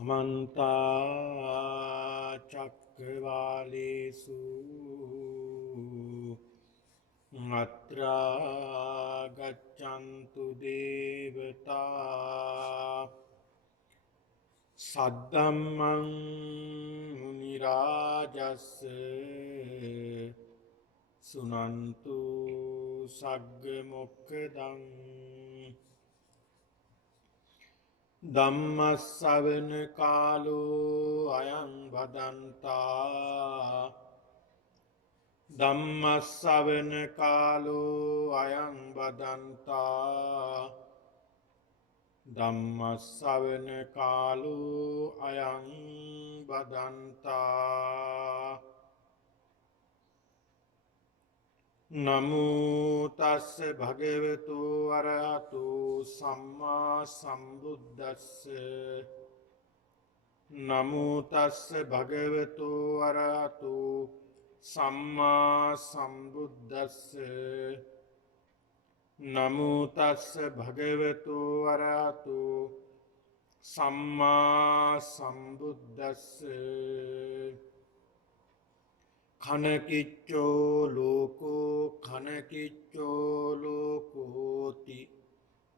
समन्ता चक्रवालेषु अत्रा गच्छन्तु देवता सद्धम्मं मुनिराजस्य सुनन्तु सग्गमुक्तम् ධම්මස්සවන කාලෝ අයං වදන්තා ධම්මස්සවන කාලෝ අයං වදන්තා ධම්මස්සවන කාලෝ අයං වදන්තා නමෝ තස්ස භගවතු අරහතු සම්මා සම්බුද්දස්ස නමෝ තස්ස භගවතු අරහතු සම්මා සම්බුද්දස්ස නමෝ තස්ස භගවතු අරහතු සම්මා සම්බුද්දස්ස khanakiccෝ lokoo khanakiccoo lokoti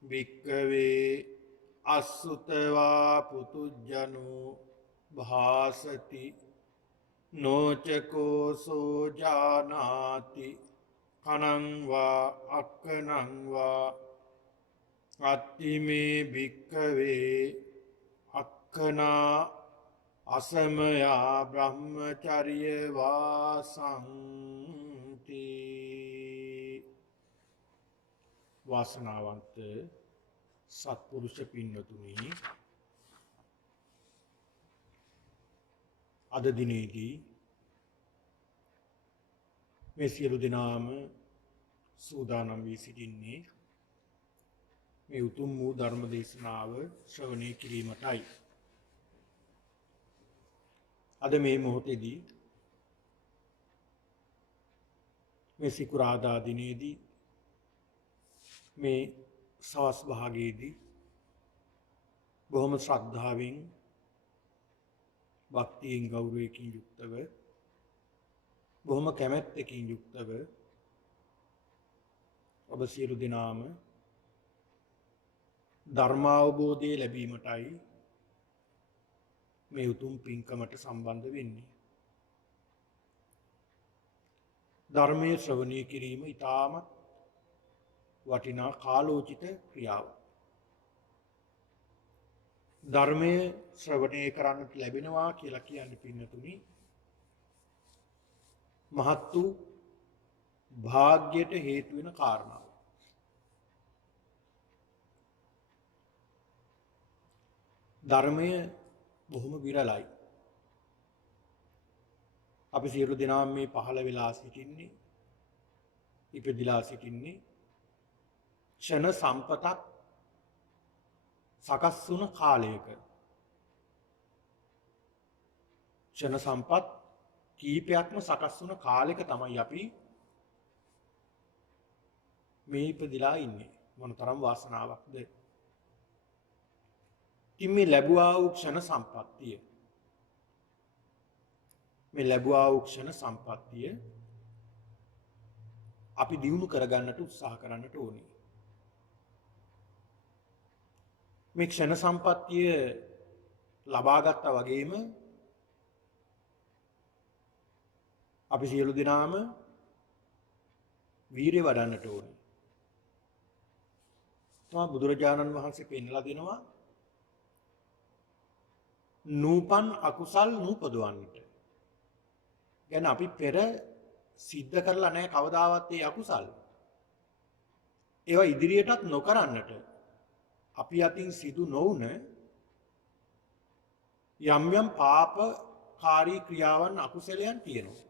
bhikkave assutava putujjano bhasati nocako sojanati kanang va akkanang va attime bhikkave akkana අසමයා බ්‍රහ්මචරිය වාසන්ති වාසනාවන්ත සත්පුරුෂ පින්වතුනි අද දිනේදී මේ සියලු දෙනාම සූදානම් වී සිටින්නේ මේ උතුම් වූ ධර්ම දේශනාව ශ්‍රවණය කිරීමටයි අද මේ මොහොතේදී මේ සිකුරාදා දිනේදී මේ සවස් භාගයේදී බොහොම ශ්‍රද්ධාවෙන් භක්තියෙන් ගෞරවයෙන් යුක්තව බොහොම කැමැත්තකින් යුක්තව ඔබ සියලු දෙනාම ධර්මාවබෝධය ලැබීමටයි මේ උතුම් පින්කමට සම්බන්ධ වෙන්නේ. ධර්මයේ ශ්‍රවණය කිරීම ඊටාම වටිනා කාලෝචිත ක්‍රියාවක්. ධර්මයේ ශ්‍රවණය කරන්නට ලැබෙනවා කියලා කියන්නේ පින්නතුනි මහත් වූ භාග්‍යයට හේතු වෙන කාරණාවක්. ධර්මයේ බොහොම විරලයි. අපි සියලු දෙනා මේ පහළ වෙලා සිටින්නේ ඉපදිලා සිටින්නේ ක්ෂණ සම්පතක් සකස් වුණ කාලයක. ක්ෂණ සම්පත් කීපයක්ම සකස් වුණ කාලයක තමයි අපි මේ ඉපදිලා ඉන්නේ. මොනතරම් වාසනාවක්ද? මේ ලැබුවා වූ ක්ෂණ සම්පත්තිය මේ ලැබුවා වූ ක්ෂණ සම්පත්තිය අපි දියුණු කරගන්නට උත්සාහ කරන්නට ඕනේ. මේ ක්ෂණ සම්පත්තිය ලබා ගත්තා වගේම අපි සියලු දෙනාම වීරිය වඩන්නට ඕනේ. තමයි බුදුරජාණන් වහන්සේ පෙන්වලා දෙනවා නූපන් අකුසල් නූපදවන්නට. ගැන අපි පෙර සිද්ධ කරලා නැහැ කවදාවත් ඒ අකුසල්. ඒවා ඉදිරියටත් නොකරන්නට අපි අතින් සිදු නොවුන යම් යම් පාපකාරී ක්‍රියාවන් අකුසලයන් තියෙනවා.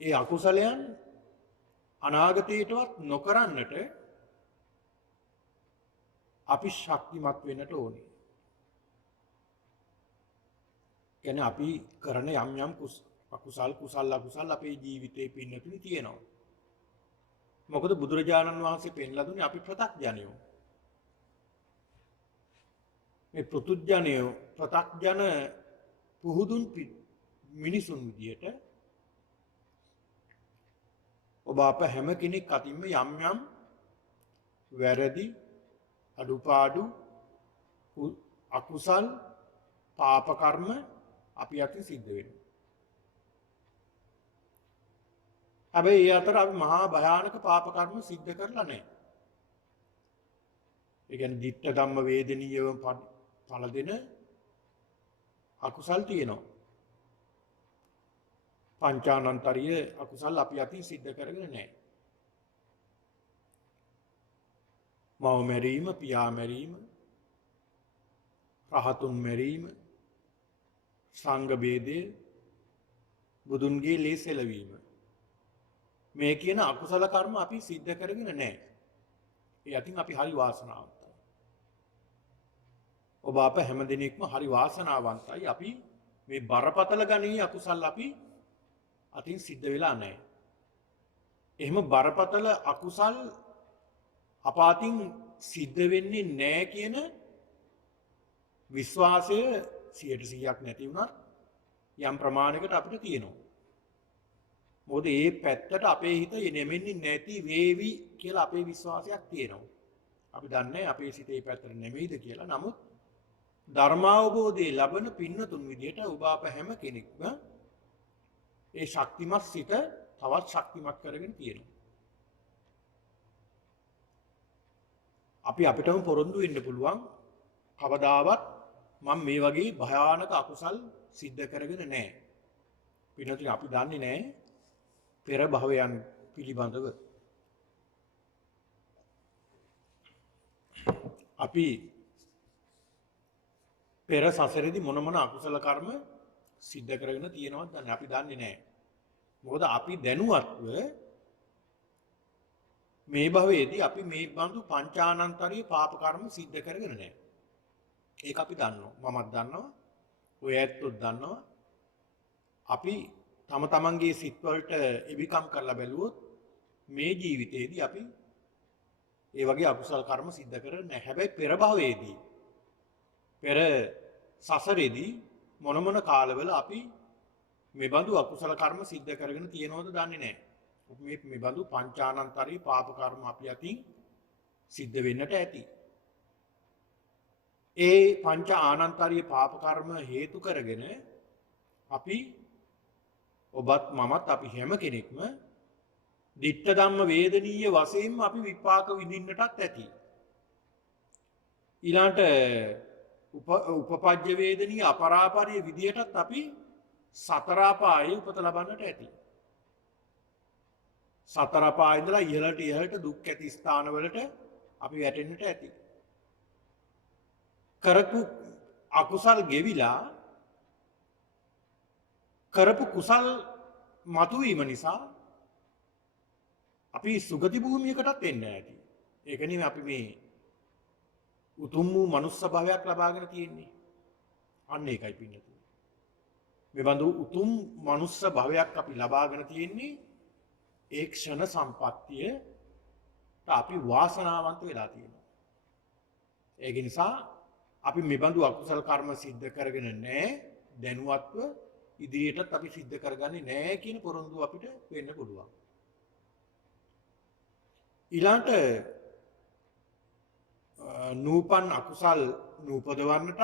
ඒ අකුසලයන් අනාගතයටවත් නොකරන්නට අපි ශක්තිමත් වෙන්නට ඕනේ. කියන්නේ අපි කරන යම් යම් අකුසල් කුසල් අකුසල් අපේ ජීවිතේ පින්නතුනි තියෙනවා. මොකද බුදුරජාණන් වහන්සේ පෙන්ලා දුන්නේ අපි ප්‍රත්‍යඥයෝ. මේ පෘතුජ්ජනය ප්‍රතක්ජන පුහුදුන් මිනිසුන් විදියට ඔබ අප හැම කෙනෙක් අතින්ම යම් යම් වැරදි අඩුපාඩු අකුසල් පාප කර්ම අපි අතින් සිද්ධ වෙනවා. හැබැයි ඒ අතර අපි මහා භයානක පාප කර්ම සිද්ධ කරලා නැහැ. ඒ කියන්නේ ditta ධම්ම වේදනීයව ඵල දෙන අකුසල් තියෙනවා. පංචානන්තරීය අකුසල් අපි අතින් සිද්ධ කරගෙන නැහැ. මව මැරීම, පියා මැරීම, රහතුන් මැරීම, සංඝ ભેදය, බුදුන්ගේ ලේ සෙලවීම. මේ කියන අකුසල කර්ම අපි සිද්ධ කරගෙන නැහැ. ඒ අතින් අපි හරි වාසනාවන්තයි. ඔබ අප හැම දිනෙකම හරි වාසනාවන්තයි. අපි මේ බරපතල ගණී අකුසල් අපි අතින් සිද්ධ වෙලා නැහැ. එහෙම බරපතල අකුසල් අප අතින් සිද්ධ වෙන්නේ නැහැ කියන විශ්වාසය 100%ක් නැති වුණත් යම් ප්‍රමාණයකට අපිට තියෙනවා. මොකද මේ පැත්තට අපේ හිත නෙමෙන්නේ නැති වේවි කියලා අපේ විශ්වාසයක් තියෙනවා. අපි දන්නේ අපේ සිත මේ පැත්තට නෙමෙයිද කියලා. නමුත් ධර්මාවබෝධයේ ලබන පින්නතුන් විදියට ඔබ අප හැම කෙනෙක්ම ඒ ශක්තිමත් සිත තවත් ශක්තිමත් කරගෙන තියෙනවා. අපි අපිටම පොරොන්දු වෙන්න පුළුවන් කවදාවත් මම මේ වගේ භයානක අකුසල් සිද්ධ කරගෙන නැහැ. පින්නතුනි අපි දන්නේ නැහැ පෙර භවයන් පිළිබඳව. අපි පෙර සසරේදී මොන මොන අකුසල කර්ම සිද්ධ කරගෙන තියෙනවද දන්නේ අපි දන්නේ නැහැ. මොකද අපි දැනුවත්ව මේ භවයේදී අපි මේ බඳු පංචානන්තරීය පාප කර්ම සිද්ධ කරගෙන නැහැ. ඒක අපි දන්නවා. මමත් දන්නවා. ඔය ඇත්තොත් දන්නවා. අපි තම තමන්ගේ සිත් වලට ඉබිකම් කරලා බැලුවොත් මේ ජීවිතේදී අපි ඒ වගේ අකුසල කර්ම සිද්ධ කරන්නේ නැහැ. හැබැයි පෙර භවයේදී පෙර සසරේදී මොන මොන කාලවල අපි මේ බඳු අකුසල කර්ම සිද්ධ කරගෙන තියෙනවද දන්නේ නැහැ. මේ බඳු පංචානන්තරී පාප කර්ම අපි අතින් සිද්ධ වෙන්නට ඇති. ඒ පංච ආනන්තරීය පාප කර්ම හේතු කරගෙන අපි ඔබත් මමත් අපි හැම කෙනෙක්ම ditta ධම්ම වේදනීය වශයෙන්ම අපි විපාක විඳින්නටත් ඇති. ඊළාට උපපජ්ජ වේදනීය අපරාපරිය විදියටත් අපි සතර අපායේ උපත ලබන්නට ඇති. සතර අපායේ ඉඳලා ඉහළට දුක් ඇති ස්ථානවලට අපි වැටෙන්නට ඇති. කරපු අකුසල් ගෙවිලා කරපු කුසල් මතුවීම නිසා අපි සුගති භූමියකටත් එන්න ඇති. ඒක නෙමෙයි අපි මේ උතුම් වූ මනුස්ස භාවයක් ලබාගෙන තියෙන්නේ. අන්න ඒකයි පින්නතුනි. මේ බඳු උතුම් මනුස්ස භාවයක් අපි ලබාගෙන තියෙන්නේ ඒ ක්ෂණ සම්පත්තියට අපි වාසනාවන්ත වෙලා තියෙනවා. ඒක නිසා අපි මේ බඳු අකුසල කර්ම සිද්ධ කරගෙන නැහැ. දැනුවත්ව ඉදිරියටත් අපි සිද්ධ කරගන්නේ නැහැ කියන පොරොන්දුව අපිට වෙන්න පුළුවන්. ඊළඟට නූපන් අකුසල් නූපදවන්නට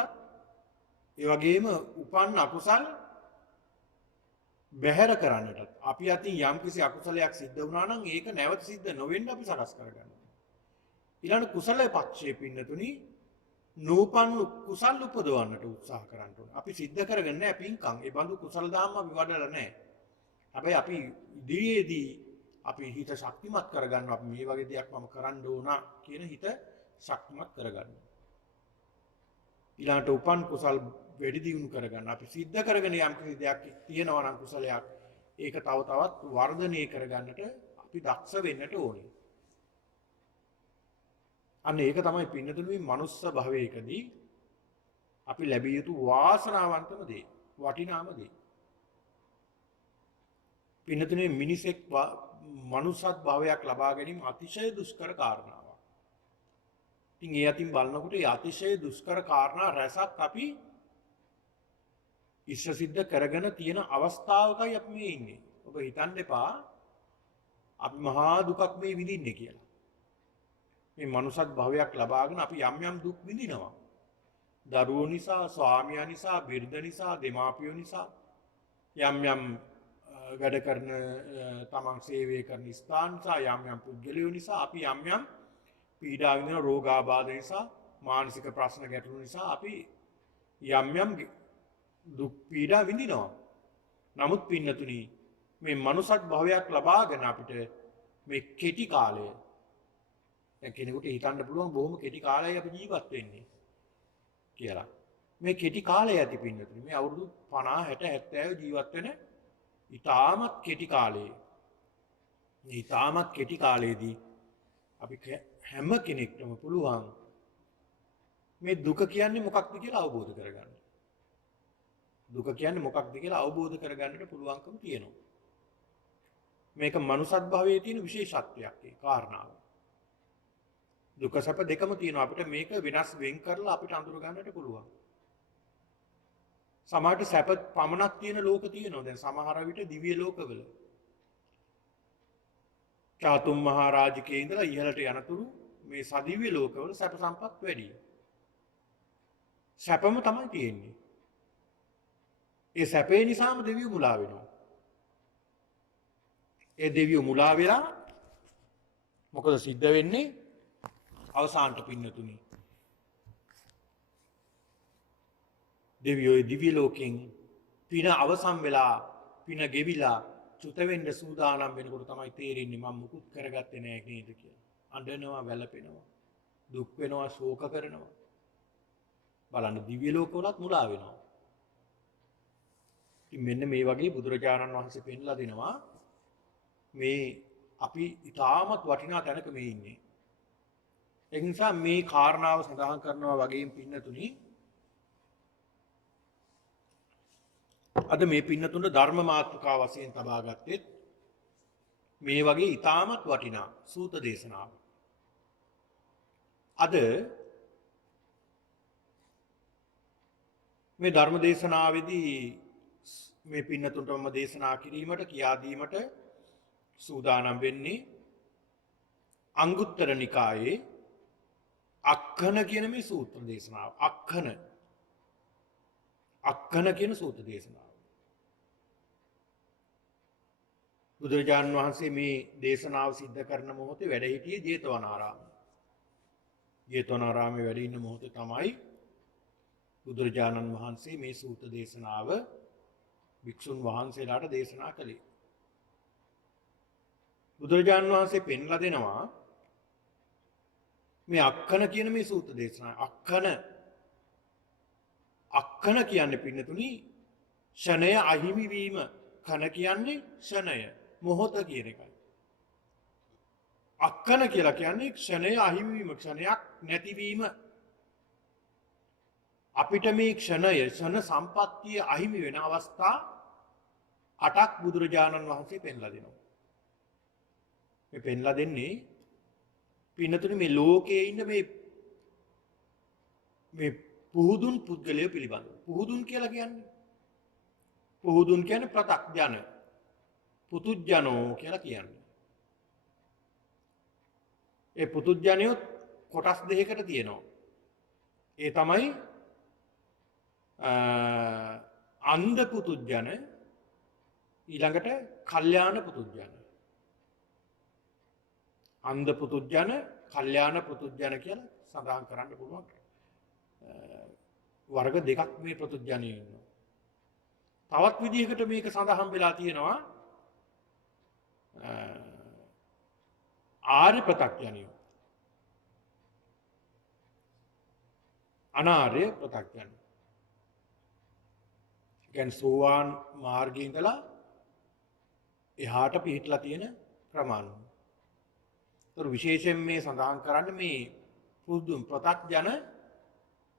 ඒ වගේම උපන් අකුසල් බැහැර කරන්නට අපි අතින් යම්කිසි අකුසලයක් සිද්ධ වුණා නම් ඒක නැවත සිද්ධ නොවෙන්න අපි සකස් කරගන්නවා. ඊළඟ කුසලයේ පක්ෂයේ පින්නතුනි නූපන් කුසල් උපදවන්නට උත්සාහ කරන්න ඕනේ. අපි සිද්ධ කරගන්නේ නැහැ පින්කම්. ඒ බඳු කුසල දාම අපි වඩලා නැහැ. හැබැයි අපි ඉදිරියේදී අපි හිත ශක්තිමත් කරගන්නවා. අපි මේ වගේ දෙයක් මම කරන්න ඕන කියන හිත ශක්තිමත් කරගන්නවා. ඊළඟට උපන් කුසල් වැඩි දියුණු කරගන්න. අපි සිද්ධ කරගෙන යම් කිසි දෙයක් තියෙනවා නම් කුසලයක් ඒක තව තවත් වර්ධනය කරගන්නට අපි දක්ෂ වෙන්නට ඕනේ. අන්න ඒක තමයි පින්නතුනි මනුස්ස භවයකදී අපි ලැබිය යුතු වාසනාවන්තම දේ, වටිනාම දේ. පින්නතුනි මිනිසෙක් මනුස්සත් භවයක් ලබා ගැනීම අතිශය දුෂ්කර කාරණාවක්. ඉතින් ඒ අතින් බලනකොට ඒ අතිශය දුෂ්කර කාරණා රැසක් අපි ඉෂ්ට සිද්ධ කරගෙන තියෙන අවස්ථාවකයි අපි මේ ඉන්නේ. ඔබ හිතන්න එපා අපි මහා දුකක් මේ විඳින්නේ කියලා. මේ මනුෂ්‍යත් භවයක් ලබාගෙන අපි යම් යම් දුක් විඳිනවා. දරුවෝ නිසා, ස්වාමියා නිසා, බිරිඳ නිසා, දෙමාපියෝ නිසා, යම් යම් වැඩ කරන තමන් සේවය කරන ස්ථාන නිසා, යම් යම් පුද්ගලයෝ නිසා අපි යම් යම් පීඩා විඳින රෝගාබාධ නිසා, මානසික ප්‍රශ්න ගැටලු නිසා අපි යම් යම් දුක් පීඩා විඳිනවා. නමුත් පින්නතුනි මේ මනුෂ්‍යත් භවයක් ලබාගෙන අපිට මේ කෙටි කාලය දැන් කෙනෙකුට හිතන්න පුළුවන් බොහොම කෙටි කාලයයි අපි ජීවත් වෙන්නේ කියලා. මේ කෙටි කාලය ඇති පින්නතුනි මේ අවුරුදු 50 60 70 ජීවත් වෙන ඉතාමත් කෙටි කාලයේ මේ ඉතාමත් කෙටි කාලයේදී අපි හැම කෙනෙක්ටම පුළුවන් මේ දුක කියන්නේ මොකක්ද කියලා අවබෝධ කරගන්න. දුක කියන්නේ මොකක්ද කියලා අවබෝධ කරගන්නට පුළුවන්කම තියෙනවා. මේක මනුෂ්‍යත් භවයේ තියෙන විශේෂත්වයක් ඒ කාරණාව. දුක සැප දෙකම තියෙනවා. අපිට මේක වෙනස් වෙන් කරලා අපිට අඳුර ගන්නට පුළුවන්. සමහරට සැප පමණක් තියෙන ලෝක තියෙනවා. දැන් සමහර විට දිව්‍ය ලෝකවල චාතුම් මහරජකේ ඉඳලා ඉහළට යනතුරු මේ සදිව්‍ය ලෝකවල සැප සම්පත් වැඩි. සැපම තමයි තියෙන්නේ. ඒ සැපේ නිසාම දෙවියෝ මුලා වෙනවා. ඒ දෙවියෝ මුලා වෙලා මොකද සිද්ධ වෙන්නේ? අවසානට පින්නතුනි. දෙවියෝ දිව්‍ය ලෝකෙන් පින අවසන් වෙලා පින ගෙවිලා චුත වෙන්න සූදානම් වෙනකොට තමයි තේරෙන්නේ මම මුකුත් කරගත්තේ නැහැ නේද කියලා. අඬනවා, වැළපෙනවා, දුක් වෙනවා, ශෝක කරනවා. බලන්න දිව්‍ය ලෝකවලත් මුලා වෙනවා. මෙන්න මේ වගේ බුදුරජාණන් වහන්සේ පෙන්ලා දෙනවා මේ අපි ඉතාමත් වටිනා තැනක මේ ඉන්නේ. ඒ නිසා මේ කාරණාව සඳහන් කරනවා වගේම පින්නතුනි අද මේ පින්නතුන්ට ධර්ම මාතෘකාව වශයෙන් තබා ගත්තෙත් මේ වගේ ඉතාමත් වටිනා සූත දේශනාව. අද මේ ධර්ම දේශනාවේදී මේ පින්නතුන්ට මම දේශනා කිරීමට කියා දීමට සූදානම් වෙන්නේ අංගුත්තර නිකායේ අක්ඛන කියන මේ සූත්‍ර දේශනාව. අක්ඛන කියන සූත්‍ර දේශනාව. බුදුරජාණන් වහන්සේ මේ දේශනාව සිද්ධ කරන මොහොතේ වැඩ සිටියේ ජේතවනාරාමයේ. ජේතවනාරාමයේ වැඩ ඉන්න මොහොතේ තමයි බුදුරජාණන් වහන්සේ මේ සූත්‍ර දේශනාව වික්ෂුන් වහන්සේලාට දේශනා කළේ. බුදුරජාණන් වහන්සේ පෙන්ලා දෙනවා මේ අක්ඛන කියන මේ සූත්‍ර දේශනාව. අක්ඛන කියන්නේ පින්නතුනි ෂණය අහිමි වීම. කන කියන්නේ ෂණය මොහොත කියන එකයි. අක්ඛන කියලා කියන්නේ ක්ෂණය අහිමි වීම, ක්ෂණයක් නැතිවීම. අපිට මේ ක්ෂණ සම්පත්තිය අහිමි වෙන අවස්ථා 8ක් බුදුරජාණන් වහන්සේ පෙන්ලා දෙනවා. මේ පෙන්ලා දෙන්නේ පින්නතුනි මේ ලෝකයේ ඉන්න මේ පුහුදුන් පුද්ගලයෝ පිළිබඳව. පුහුදුන් කියලා කියන්නේ ප්‍රතක්ජන. පුතුජනෝ කියලා කියන්නේ. ඒ පුතුජනයොත් කොටස් දෙකකට තියෙනවා. ඒ තමයි අන්ධ පුතුජන ඊළඟට කල්යාණ පුතුජන. අන්ධ පුතුජන, කල්යාණ පුතුජන කියලා සඳහන් කරන්න පුළුවන්. වර්ග දෙකක් මේ පුතුජනයෝ ඉන්නවා. තවත් විදිහකට මේක සඳහන් වෙලා තියෙනවා ආර්ය ප්‍රත්‍යඥයෝ. අනාර්ය ප්‍රත්‍යඥයෝ. කියන්නේ සෝවාන් මාර්ගයේ ඉඳලා එහාට පිහිටලා තියෙන ප්‍රමාණය. ඒතර විශේෂයෙන් මේ සඳහන් කරන්නේ මේ පුදුම් ප්‍රත්‍යඥ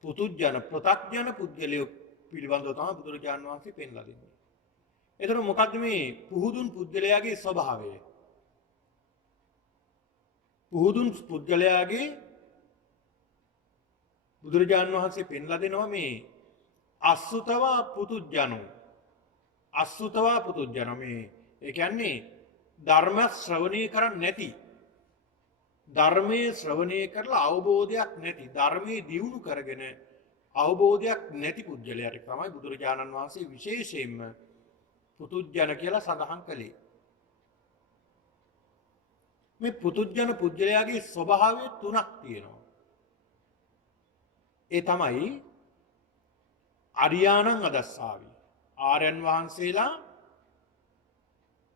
පුතුජන පුද්ගලයෝ පිළිබඳව තමයි බුදුරජාණන් වහන්සේ පෙන්ලා දෙන්නේ. ඒතර මොකද්ද මේ පුහුදුන් පුද්ගලයාගේ ස්වභාවය? පුහුදුන් පුද්ගලයාගේ බුදුරජාණන් වහන්සේ පෙන්ලා දෙනවා මේ අසුතවා පුතුජනෝ. අසුතවා පුතුජනෝ මේ ඒ කියන්නේ ධර්ම ශ්‍රවණය කරන්නේ නැති, ධර්මයේ ශ්‍රවණය කරලා අවබෝධයක් නැති, ධර්මයේ දියුණු කරගෙන අවබෝධයක් නැති පුද්ගලයාට තමයි බුදුරජාණන් වහන්සේ විශේෂයෙන්ම පුතුජන කියලා සඳහන් කළේ. මේ පුතුජන පුද්ගලයාගේ ස්වභාවය තුනක් තියෙනවා. ඒ තමයි අරියාණං අදස්සාවි. ආර්යයන් වහන්සේලා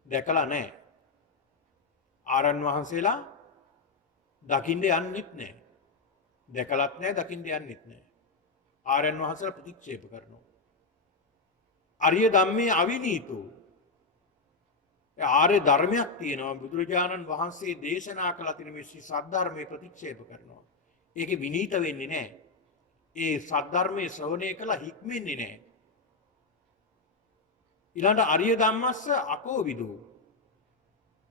දැකලා නැහැ. ආර්යයන් වහන්සේලා දකින්න යන්නෙත් නැහැ. දැකලත් නැහැ, දකින්න යන්නෙත් නැහැ. ආර්යයන් වහන්සේලා ප්‍රතික්ෂේප කරනවා. අරිය ධම්මේ අවිනීතෝ. ආර්ය ධර්මයක් තියෙනවා බුදුරජාණන් වහන්සේ දේශනා කළ තියෙන මේ සද්ධර්මයේ ප්‍රතික්ෂේප කරනවා. ඒකේ විනීත වෙන්නේ නැහැ. ඒ සද්ධර්මයේ ශ්‍රවණය කළා හික්මෙන්නේ නැහැ. ඊළඟ අරිය ධම්මස්ස අකෝවිදෝ.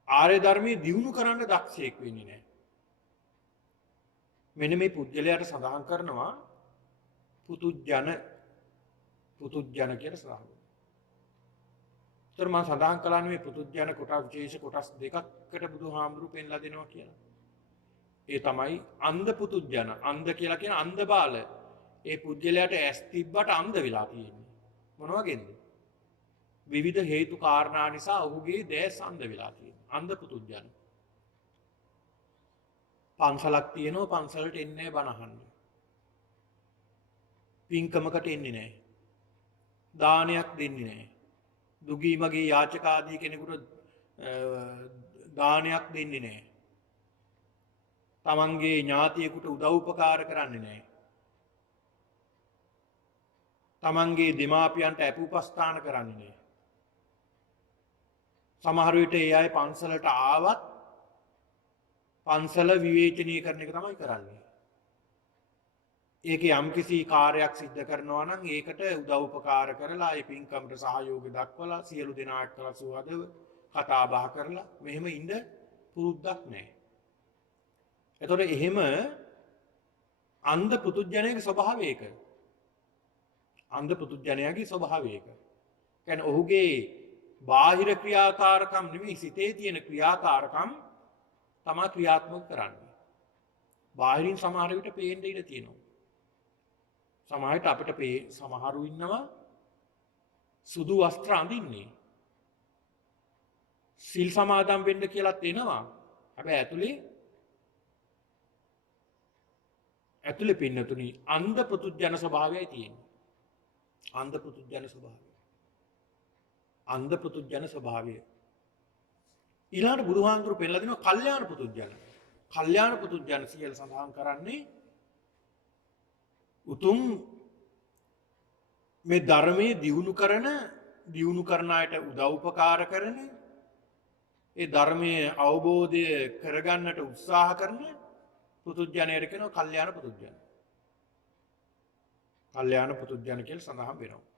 ආර්ය ධර්මයේ දියුණු කරන්න දක්ෂයෙක් වෙන්නේ නැහැ. මෙන්න මේ පුද්ගලයාට සඳහන් කරනවා පුතුජන කියලා සඳහන්. ඒතර මම සඳහන් කළානේ මේ පුතුජන කොටස් විශේෂ කොටස් දෙකකට බුදුහාමුදුරු පෙන්ලා දෙනවා කියලා. ඒ තමයි අන්ධ පුතුජන. අන්ධ කියලා කියන අන්ධ බාල. ඒ පුද්ගලයාට ඇස් තිබ්බට අන්ධ වෙලා තියෙන්නේ. මොන වගේද? විවිධ හේතු කාරණා නිසා ඔහුගේ දැස් අන්ධ වෙලා තියෙනවා. අන්ධ පුතුජන. පන්සලක් තියෙනවා, පන්සලට එන්නේ බණ අහන්න. පින්කමකට එන්නේ නැහැ. දානයක් දෙන්නේ නැහැ. දුගී මගේ යාචකාදී කෙනෙකුට දානයක් දෙන්නේ නැහැ. තමන්ගේ ඥාතියෙකුට උදව් උපකාර කරන්නේ නැහැ. තමන්ගේ දෙමාපියන්ට අපුපස්ථාන කරන්නේ නැහැ. සමහර විට ඒ අය පන්සලට ආවත් පන්සල විවේචනය කරන එක තමයි කරන්නේ. ඒකේ යම්කිසි කාර්යයක් සිද්ධ කරනවා නම් ඒකට උදව් උපකාර කරලා ඒ පින්කමට සහයෝගය දක්වලා සියලු දෙනා එක්කලා සුවදව කතා බහ කරලා මෙහෙම ඉඳ පුරුද්දක් නැහැ. එතකොට එහෙම අන්ධ පුතුජනයාගේ ස්වභාවය ඒක. අන්ධ පුතුජනයාගේ ස්වභාවය ඒක. කියන්නේ ඔහුගේ බාහිර ක්‍රියාකාරකම් නෙමෙයි සිතේ තියෙන ක්‍රියාකාරකම් තමයි ක්‍රියාත්මක කරන්නේ. බාහිරින් සමහර විට පේන්න ඉඩ තියෙනවා. සමහරට අපිට සමහරු ඉන්නවා සුදු වස්ත්‍ර අඳින්නේ. සිල් සමාදන් වෙන්න කියලාත් එනවා. හැබැයි ඇතුලේ පින්නතුනි අන්ධ පුතුජන ස්වභාවයයි තියෙන්නේ. අන්ධ පුතුජන ස්වභාවය. අන්ධ පුතුජන ස්වභාවය. ඊළඟට බුදුහාමුදුරු පෙන්නලා දෙනවා කල්යාණ පුතුජන. කල්යාණ පුතුජන සියල් සඳහන් කරන්නේ උතුම් මේ ධර්මයේ දියුණු කරන අයට උදව් උපකාර කරන ඒ ධර්මයේ අවබෝධය කරගන්නට උත්සාහ කරන පුතුජනයට කියනවා කල්යාණ පුතුජන. කල්යාණ පුතුජන කියලා සඳහන් වෙනවා.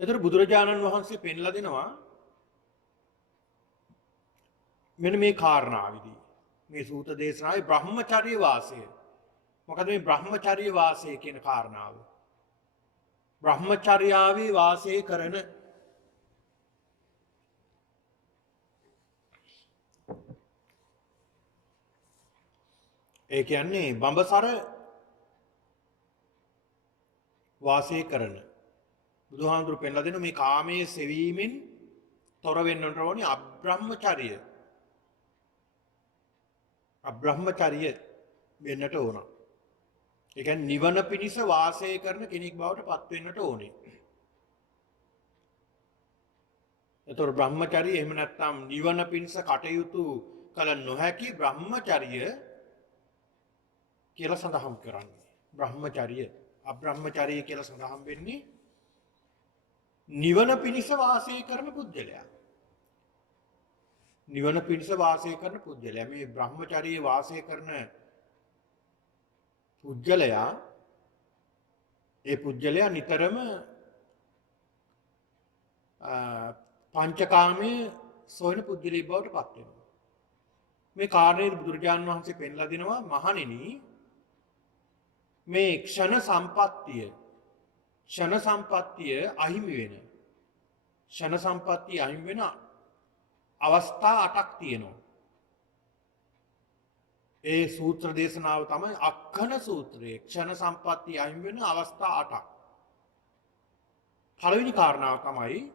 ඒතර බුදුරජාණන් වහන්සේ පෙන්ලා දෙනවා මෙන්න මේ කාරණාවේදී මේ සූත දේශනාවේ බ්‍රහ්මචර්ය වාසය. මොකද මේ බ්‍රහ්මචර්ය වාසය කියන කාරණාව? බ්‍රහ්මචර්යාවේ වාසය කරන ඒ කියන්නේ බඹසර වාසය කරන බුදුහාමුදුරු පෙන්ලා දෙන මේ කාමයේ සෙවීමෙන් තොර වෙන්නට ඕනේ අබ්‍රහ්මචර්ය. අබ්‍රහ්මචර්ය වෙන්නට ඕන. ඒ කියන්නේ නිවන පිණිස වාසය කරන කෙනෙක් බවට පත් වෙන්නට ඕනේ. ඒතර බ්‍රහ්මචර්ය එහෙම නැත්නම් නිවන පිණිස කටයුතු කළ නොහැකි බ්‍රහ්මචර්ය කියලා සඳහන් කරන්නේ. බ්‍රහ්මචර්ය අබ්‍රහ්මචර්ය කියලා සඳහන් වෙන්නේ නිවන පිණිස වාසය කරන පුද්ගලයා. නිවන පිණිස වාසය කරන පුද්ගලයා. මේ බ්‍රහ්මචර්යයේ වාසය කරන පුද්ගලයා ඒ පුද්ගලයා නිතරම පංචකාමයේ සොයන පුද්ගලයෙක් බවට පත් වෙනවා. මේ කාරණේ බුදුරජාණන් වහන්සේ පෙන්ලා දෙනවා මහණෙනි මේ ක්ෂණ සම්පත්තිය අහිමි වෙන ක්ෂණ සම්පත්තිය අහිමි වෙන අවස්ථා 8ක් තියෙනවා. ඒ සූත්‍ර දේශනාව තමයි අක්ඛන සූත්‍රයේ. ක්ෂණ සම්පත්තිය අහිමි වෙන අවස්ථා 8ක්. පළවෙනි කාරණාව තමයි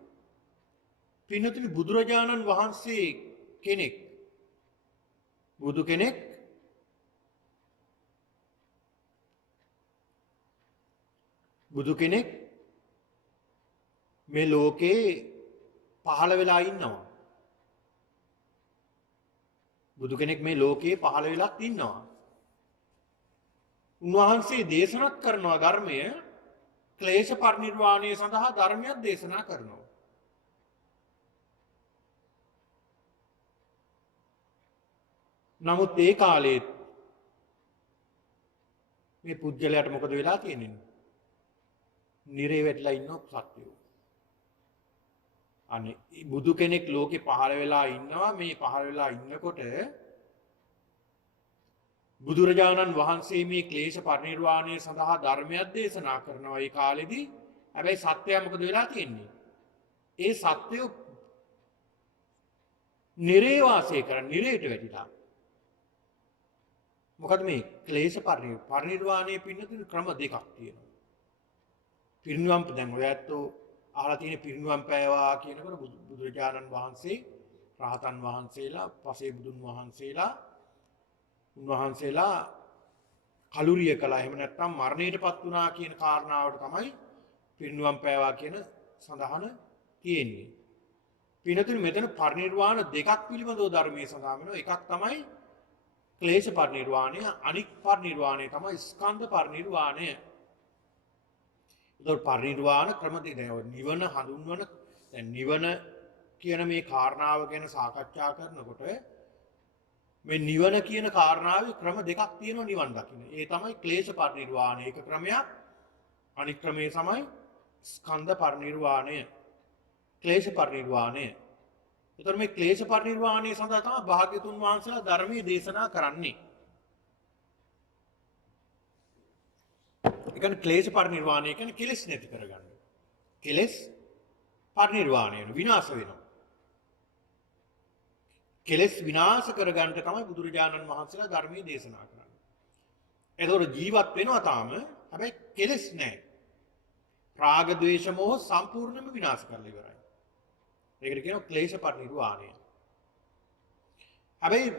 පින්නතුනි බුදුරජාණන් වහන්සේ කෙනෙක් බුදු කෙනෙක් මේ ලෝකේ පහළ වෙලා ඉන්නවා. බුදු කෙනෙක් මේ ලෝකේ පහළ වෙලත් ඉන්නවා. උන්වහන්සේ දේශනාත් කරනවා ධර්මය ක්ලේශ පරිනිර්වාණය සඳහා ධර්මයක් දේශනා කරනවා. නමුත් ඒ කාලේ මේ පුජ්‍යලයට මොකද වෙලා තියෙන්නේ? නිරේ වැටලා ඉන්න සත්‍යෝ. අනේ බුදු කෙනෙක් ලෝකේ පහළ වෙලා ඉන්නවා. මේ පහළ වෙලා ඉන්නකොට බුදුරජාණන් වහන්සේ මේ ක්ලේශ පරිනිර්වාණය සඳහා ධර්මයක් දේශනා කරනවා ඒ කාලෙදී. හැබැයි සත්‍යය මොකද වෙලා තියෙන්නේ? ඒ සත්‍යෝ නිරේ වාසය කරන නිරේට වැටිලා. මොකද මේ ක්ලේශ පරිනිර්වාණය පින්නතුන ක්‍රම දෙකක් තියෙනවා. පිරිනිවන් දැන් ඔය ඇත්තෝ අහලා තියෙන පිරිනිවන් පෑවා කියනකොට බුදුරජාණන් වහන්සේ රහතන් වහන්සේලා පසේ බුදුන් වහන්සේලා උන්වහන්සේලා කලුරිය කළා. එහෙම නැත්නම් මරණයටපත් වුණා කියන කාරණාවට තමයි පිරිනිවන් පෑවා කියන සඳහන තියෙන්නේ. පින්නතුනි මෙතන පරිනිර්වාණ දෙකක් පිළිබඳව ධර්මයේ සඳහන් වෙනවා. එකක් තමයි ක්ලේශ පරිනිර්වාණය, අනික් පරිනිර්වාණය තමයි ස්කන්ධ පරිනිර්වාණය. ඒතකොට පරිනිර්වාණ ක්‍රම දෙක නිවන හඳුන්වන දැන් නිවන කියන මේ කාරණාව ගැන සාකච්ඡා කරනකොට මේ නිවන කියන කාරණාවේ ක්‍රම දෙකක් තියෙනවා නිවන් දකින්න. ඒ තමයි ක්ලේශ පරිනිර්වාණය එක ක්‍රමයක්, අනික් ක්‍රමය තමයි ස්කන්ධ පරිනිර්වාණය, ක්ලේශ පරිනිර්වාණය. ඒතර මේ ක්ලේශ පරිනිර්වාණය සඳහා තමයි භාග්‍යතුන් වහන්සේලා ධර්මයේ දේශනා කරන්නේ. ඒ කියන්නේ ක්ලේශ පරිනිර්වාණය කියන්නේ කෙලෙස් නැති කරගන්න. කෙලෙස් පරිනිර්වාණය වෙන විනාශ වෙනවා. කෙලෙස් විනාශ කරගන්න තමයි බුදුරජාණන් වහන්සේලා ධර්මයේ දේශනා කරන්නේ. එතකොට ජීවත් වෙනවා තාම හැබැයි කෙලෙස් නැහැ. රාග ద్వේෂ මොහ සම්පූර්ණයෙන්ම විනාශ කරලා ඉවරයි. ඒකට කියනවා ක්ලේශ පරිනිර්වාණය. හැබැයි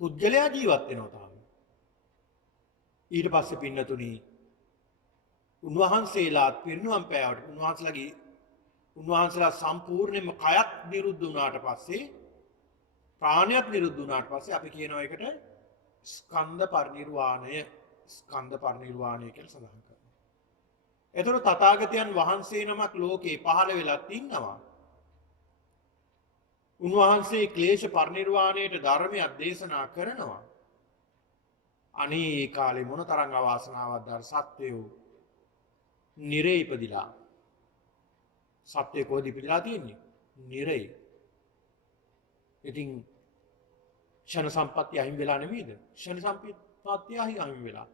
පුජ්‍යලයා ජීවත් වෙනවා තාම. ඊට පස්සේ පින්නතුණි උන්වහන්සේලාත් පිරිනුවම් පෑවට උන්වහන්සේලා සම්පූර්ණයෙන්ම කයත් නිරුද්ධ වුණාට පස්සේ ප්‍රාණයත් නිරුද්ධ වුණාට පස්සේ අපි කියනවා ඒකට ස්කන්ධ පරිනිර්වාණය කියලා සඳහන් කරනවා. එතකොට තථාගතයන් වහන්සේ නමක් ලෝකේ පහළ වෙලත් ඉන්නවා. උන්වහන්සේ ක්ලේශ පරිනිර්වාණයට ධර්මයක් දේශනා කරනවා. අනේ කාලේ මොන තරම් අවාසනාවක්ද අර සත්‍යෝ නිරේ ඉපදිලා. සත්‍ය කොහෙද ඉපදිලා තියෙන්නේ? නිරේ. ඉතින් ක්ෂණ සම්පත්තිය අහිමි වෙලා නෙමෙයිද? ක්ෂණ සම්පත්තිය අහිමි වෙලා.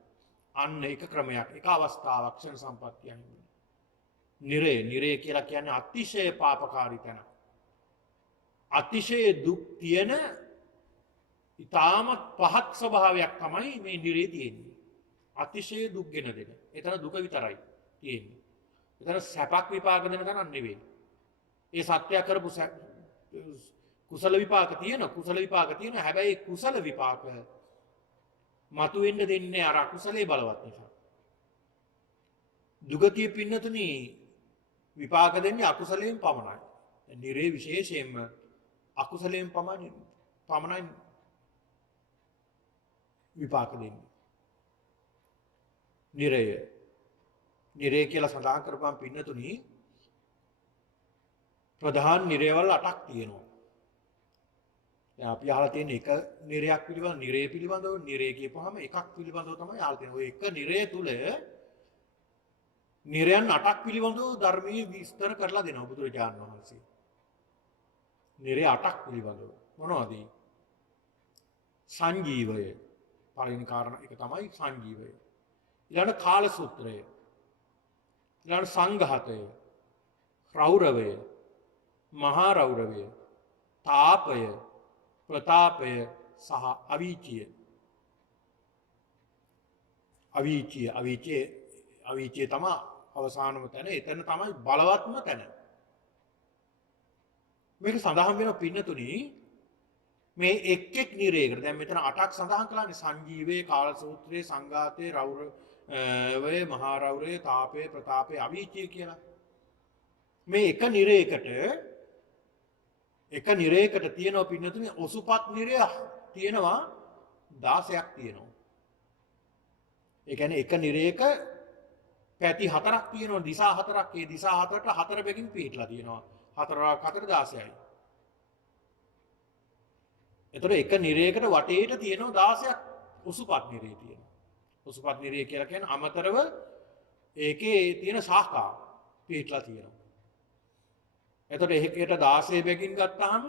අන්න එක ක්‍රමයක්, එක අවස්ථාවක් ක්ෂණ සම්පත්තිය අහිමි වෙනවා. නිරේ කියලා කියන්නේ අතිශය පාපකාරී තැන. අතිශය දුක් තියෙන ඊටමත් පහත් ස්වභාවයක් තමයි මේ නිරේ තියෙන්නේ. අතිශය දුක් ගෙන දෙන. එතන දුක විතරයි තියෙන්නේ. එතන සැපක් විපාක දෙන තරම් නෙවෙයි. ඒ සත්‍ය කරපු කුසල විපාක තියෙන හැබැයි කුසල විපාක මතුවෙන්න දෙන්නේ අර අකුසලේ බලවත් නිසා. දුගතිය පින්නතුනි විපාක දෙන්නේ අකුසලයෙන් පමණයි. නිරේ විශේෂයෙන්ම අකුසලයෙන් පමණයි විපාක දෙන්නේ. නිරය කියලා සඳහන් කරපුවම පින්නතුනි ප්‍රධාන නිරයවල 8ක් තියෙනවා. දැන් අපි අහලා තියෙන එක නිරයක් පිළිබඳව නිරය කියපුවාම එකක් පිළිබඳව තමයි අහලා තියෙන්නේ. ඔය එක නිරය තුල නිරයන් 8ක් පිළිබඳව ධර්මයේ විස්තර කරලා දෙනවා බුදුරජාණන් වහන්සේ. නිරය 8ක් පිළිබඳව මොනවද? සංජීවය. පළවෙනි කාරණා එක තමයි සංජීවය. ඊළඟ කාල සූත්‍රය, ඊළඟ සංඝාතය, රෞරවය, මහා රෞරවය, තාපය, ප්‍රතාපය සහ අවීචිය. අවීචිය තමයි අවසානම තැන. එතන තමයි බලවත්ම තැන. මේක සඳහන් වෙන පින්නතුනි මේ එක් නිරේකට. දැන් මෙතන 8ක් සඳහන් කළානේ. සංජීවයේ, කාල සූත්‍රයේ, සංඝාතයේ, රෞරවය, මහා රෞරවය, තාපය, ප්‍රතාපය, අවීචිය කියලා. මේ එක නිරේකට තියෙනවා පින්නතුනි ඔසුපත් නිරය තියෙනවා 16ක් තියෙනවා. ඒ කියන්නේ එක නිරේක පැති 4ක් තියෙනවා, දිසා 4ක්. ඒ දිසා 4ට 4 බැගින් පිටලා තියෙනවා. 4 16යි. එතකොට එක නිරේකට වටේට තියෙනවා 16ක් ඔසුපත් නිරේ තියෙනවා. ඔසුපත් නිරේ කියලා කියන්නේ අමතරව ඒකේ තියෙන ශාඛා පිටලා තියෙනවා. එතකොට ඒකට 16 බැගින් ගත්තාම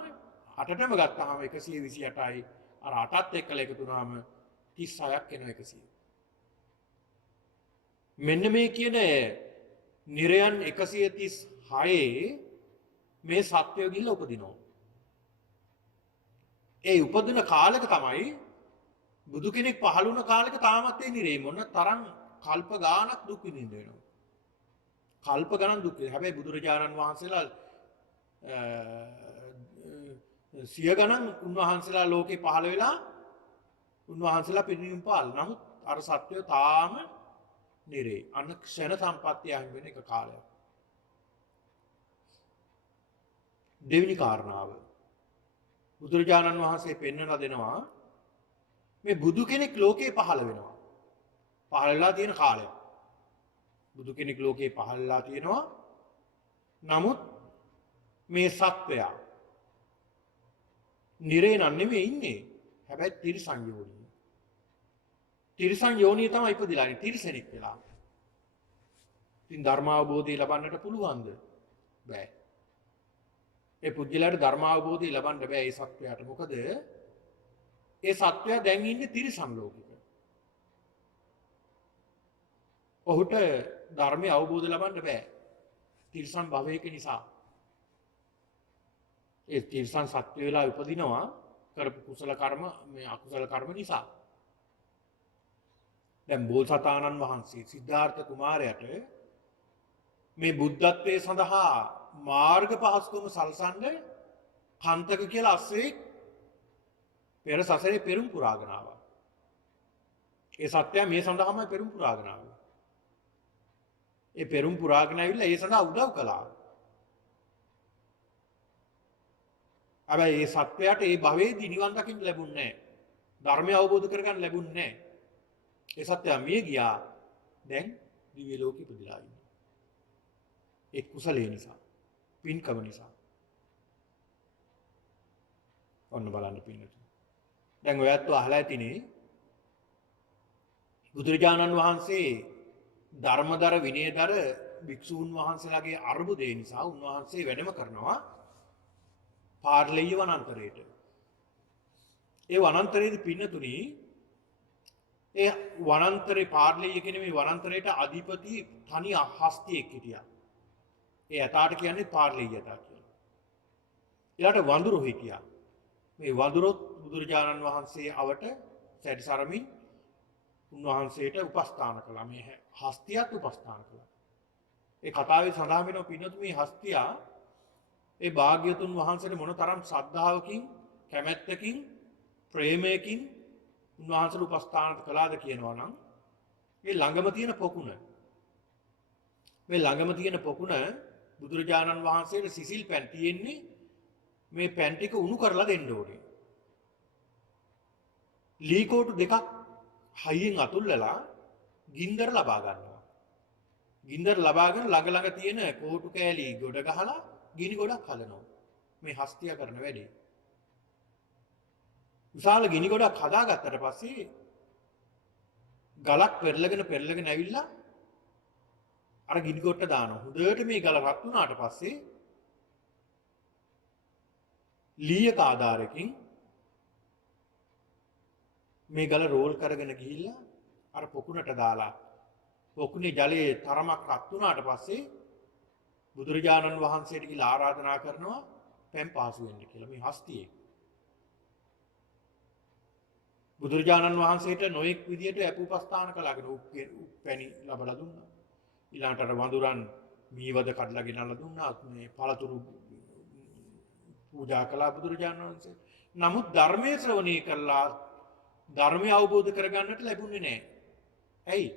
8ටම ගත්තාම 128යි. අර 8ත් එක්කලා එකතු වුණාම 36ක් එනවා 100. මෙන්න මේ කියන නිරයන් 136 මේ සත්වය ගිහිල්ලා උපදිනවා. ඒ උපදින කාලෙක තමයි බුදු කෙනෙක් පහළ වුණ කාලෙක තාමත් ඒ නිරේ මොන තරම් කල්ප ගානක් දුක් විඳින්න වෙනවා. කල්ප ගණන් දුක්. හැබැයි බුදුරජාණන් වහන්සේලා සිය ගණන් උන්වහන්සේලා ලෝකේ පහළ වෙලා උන්වහන්සේලා පිරිනිවන් පාල. නමුත් අර සත්වය තාම නිරේ. අන්න ක්ෂණ සම්පත්තිය අහිමි වෙන එක කාලයක්. දෙවෙනි කාරණාව බුදුරජාණන් වහන්සේ පෙන්වලා දෙනවා මේ බුදු කෙනෙක් ලෝකේ පහළ වෙනවා. පහළ වෙලා තියෙන කාලය. බුදු කෙනෙක් ලෝකේ පහළ වෙලා තියෙනවා. නමුත් මේ සත්වයා නිරේ නම් නෙමෙයි ඉන්නේ. හැබැයි තිරිසන් යෝනිය. තිරිසන් යෝනිය තමයි ඉපදිලා ඉන්නේ. තිරිසනෙක් වෙලා. ඉතින් ධර්මාවබෝධය ලබන්නට පුළුවන්ද? බෑ. ඒ පුජ්‍යලයට ධර්මාවබෝධය ලබන්න බෑ ඒ සත්වයාට. මොකද ඒ සත්වයා දැන් ඉන්නේ තිරිසන් ලෝකෙක. ඔහුට ධර්මය අවබෝධ ලබන්න බෑ. තිරිසන් භවයක නිසා. ඒ තිරිසන් සත්ව වෙලා උපදිනවා කරපු කුසල කර්ම මේ අකුසල කර්ම නිසා. දැන් බෝසතාණන් වහන්සේ සිද්ධාර්ථ කුමාරයාට මේ බුද්ධත්වයේ සඳහා මාර්ග පහසුකම සලසන්න කන්තක කියලා අස්සෙක් පෙර සසරේ පෙරම් පුරාගෙන ආවා. ඒ සත්‍යය මේ සඳහාමයි පෙරම් පුරාගෙන ආවේ. ඒ පෙරම් පුරාගෙන ඇවිල්ලා ඒ සඳහා උදව් කළා. හැබැයි ඒ සත්‍යයට ඒ භවයේදී නිවන් දකින්න ලැබුණේ නැහැ. ධර්මය අවබෝධ කරගන්න ලැබුණේ නැහැ. ඒ සත්‍යය මිය ගියා. දැන් දිව්‍ය ලෝකෙ ඉපදිලා ඉන්නේ. ඒ කුසලයේ නිසා, පින්කම නිසා. ඔන්න බලන්න පින්නට. දැන් ඔයත් අහලා ඇතිනේ බුදුරජාණන් වහන්සේ ධර්මදර විනයදර භික්ෂූන් වහන්සේලාගේ අරුබුදේ නිසා උන්වහන්සේ වැඩම කරනවා පාර්ලෙය වනාන්තරයට. ඒ වනාන්තරයේදී පින්නතුනි ඒ වනාන්තරේ පාර්ලෙය කියන මේ වනාන්තරයට අධිපති තනි හස්තියෙක් හිටියා. ඒ යතාට කියන්නේ පාර්ලෙය යතා කියලා. ඊළාට වඳුරු හිටියා. මේ වඳුරොත් බුදුරජාණන් වහන්සේ අවට සැරිසරමින් උන්වහන්සේට උපස්ථාන කළා. මේ හස්තියත් උපස්ථාන කළා. ඒ කතාවේ සඳහන් වෙනවා පින්නතුනි මේ හස්තියා ඒ භාග්‍යතුන් වහන්සේට මොන තරම් ශ්‍රද්ධාවකින්, කැමැත්තකින්, ප්‍රේමයකින් උන්වහන්සේට උපස්ථාන කළාද කියනවා නම් මේ ළඟම තියෙන පොකුණ. මේ ළඟම තියෙන පොකුණ බුදුරජාණන් වහන්සේට සිසිල් පැන් තියෙන්නේ මේ පැන් ටික උණු කරලා දෙන්න ඕනේ. ලී කෝටු දෙකක් හයියෙන් අතුල්ලලා ගින්දර ලබා ගන්නවා. ගින්දර ලබාගෙන ළඟ ළඟ තියෙන කෝටු කෑලි ගොඩ ගහලා ගිනි ගොඩක් හදනවා. මේ හස්තිය කරන වැඩේ. විශාල ගිනි ගොඩක් හදාගත්තට පස්සේ ගලක් පෙරලගෙන ඇවිල්ලා අර ගිනි ගොට්ට දානවා. හොඳට මේ ගල රත් වුණාට පස්සේ ලීයක ආධාරයෙන් මේ ගල රෝල් කරගෙන ගිහිල්ලා අර පොකුණට දාලා පොකුණේ ජලයේ තරමක් රත් වුණාට පස්සේ බුදුරජාණන් වහන්සේට කියලා ආරාධනා කරනවා පැන් පාසු වෙන්න කියලා මේ හස්තියේ. බුදුරජාණන් වහන්සේට නොඑක් විදියට අපුපස්ථාන කළාගෙන උප්පැණි ලැබලා දුන්නා. ඊළඟට වඳුරන් මීවද කඩලා ගෙනල්ලා දුන්නා. මේ පළතුරු පූජා කළා බුදුරජාණන් වහන්සේ. නමුත් ධර්මයේ ශ්‍රවණය කළා ධර්මය අවබෝධ කරගන්නට ලැබුණේ නැහැ. ඇයි?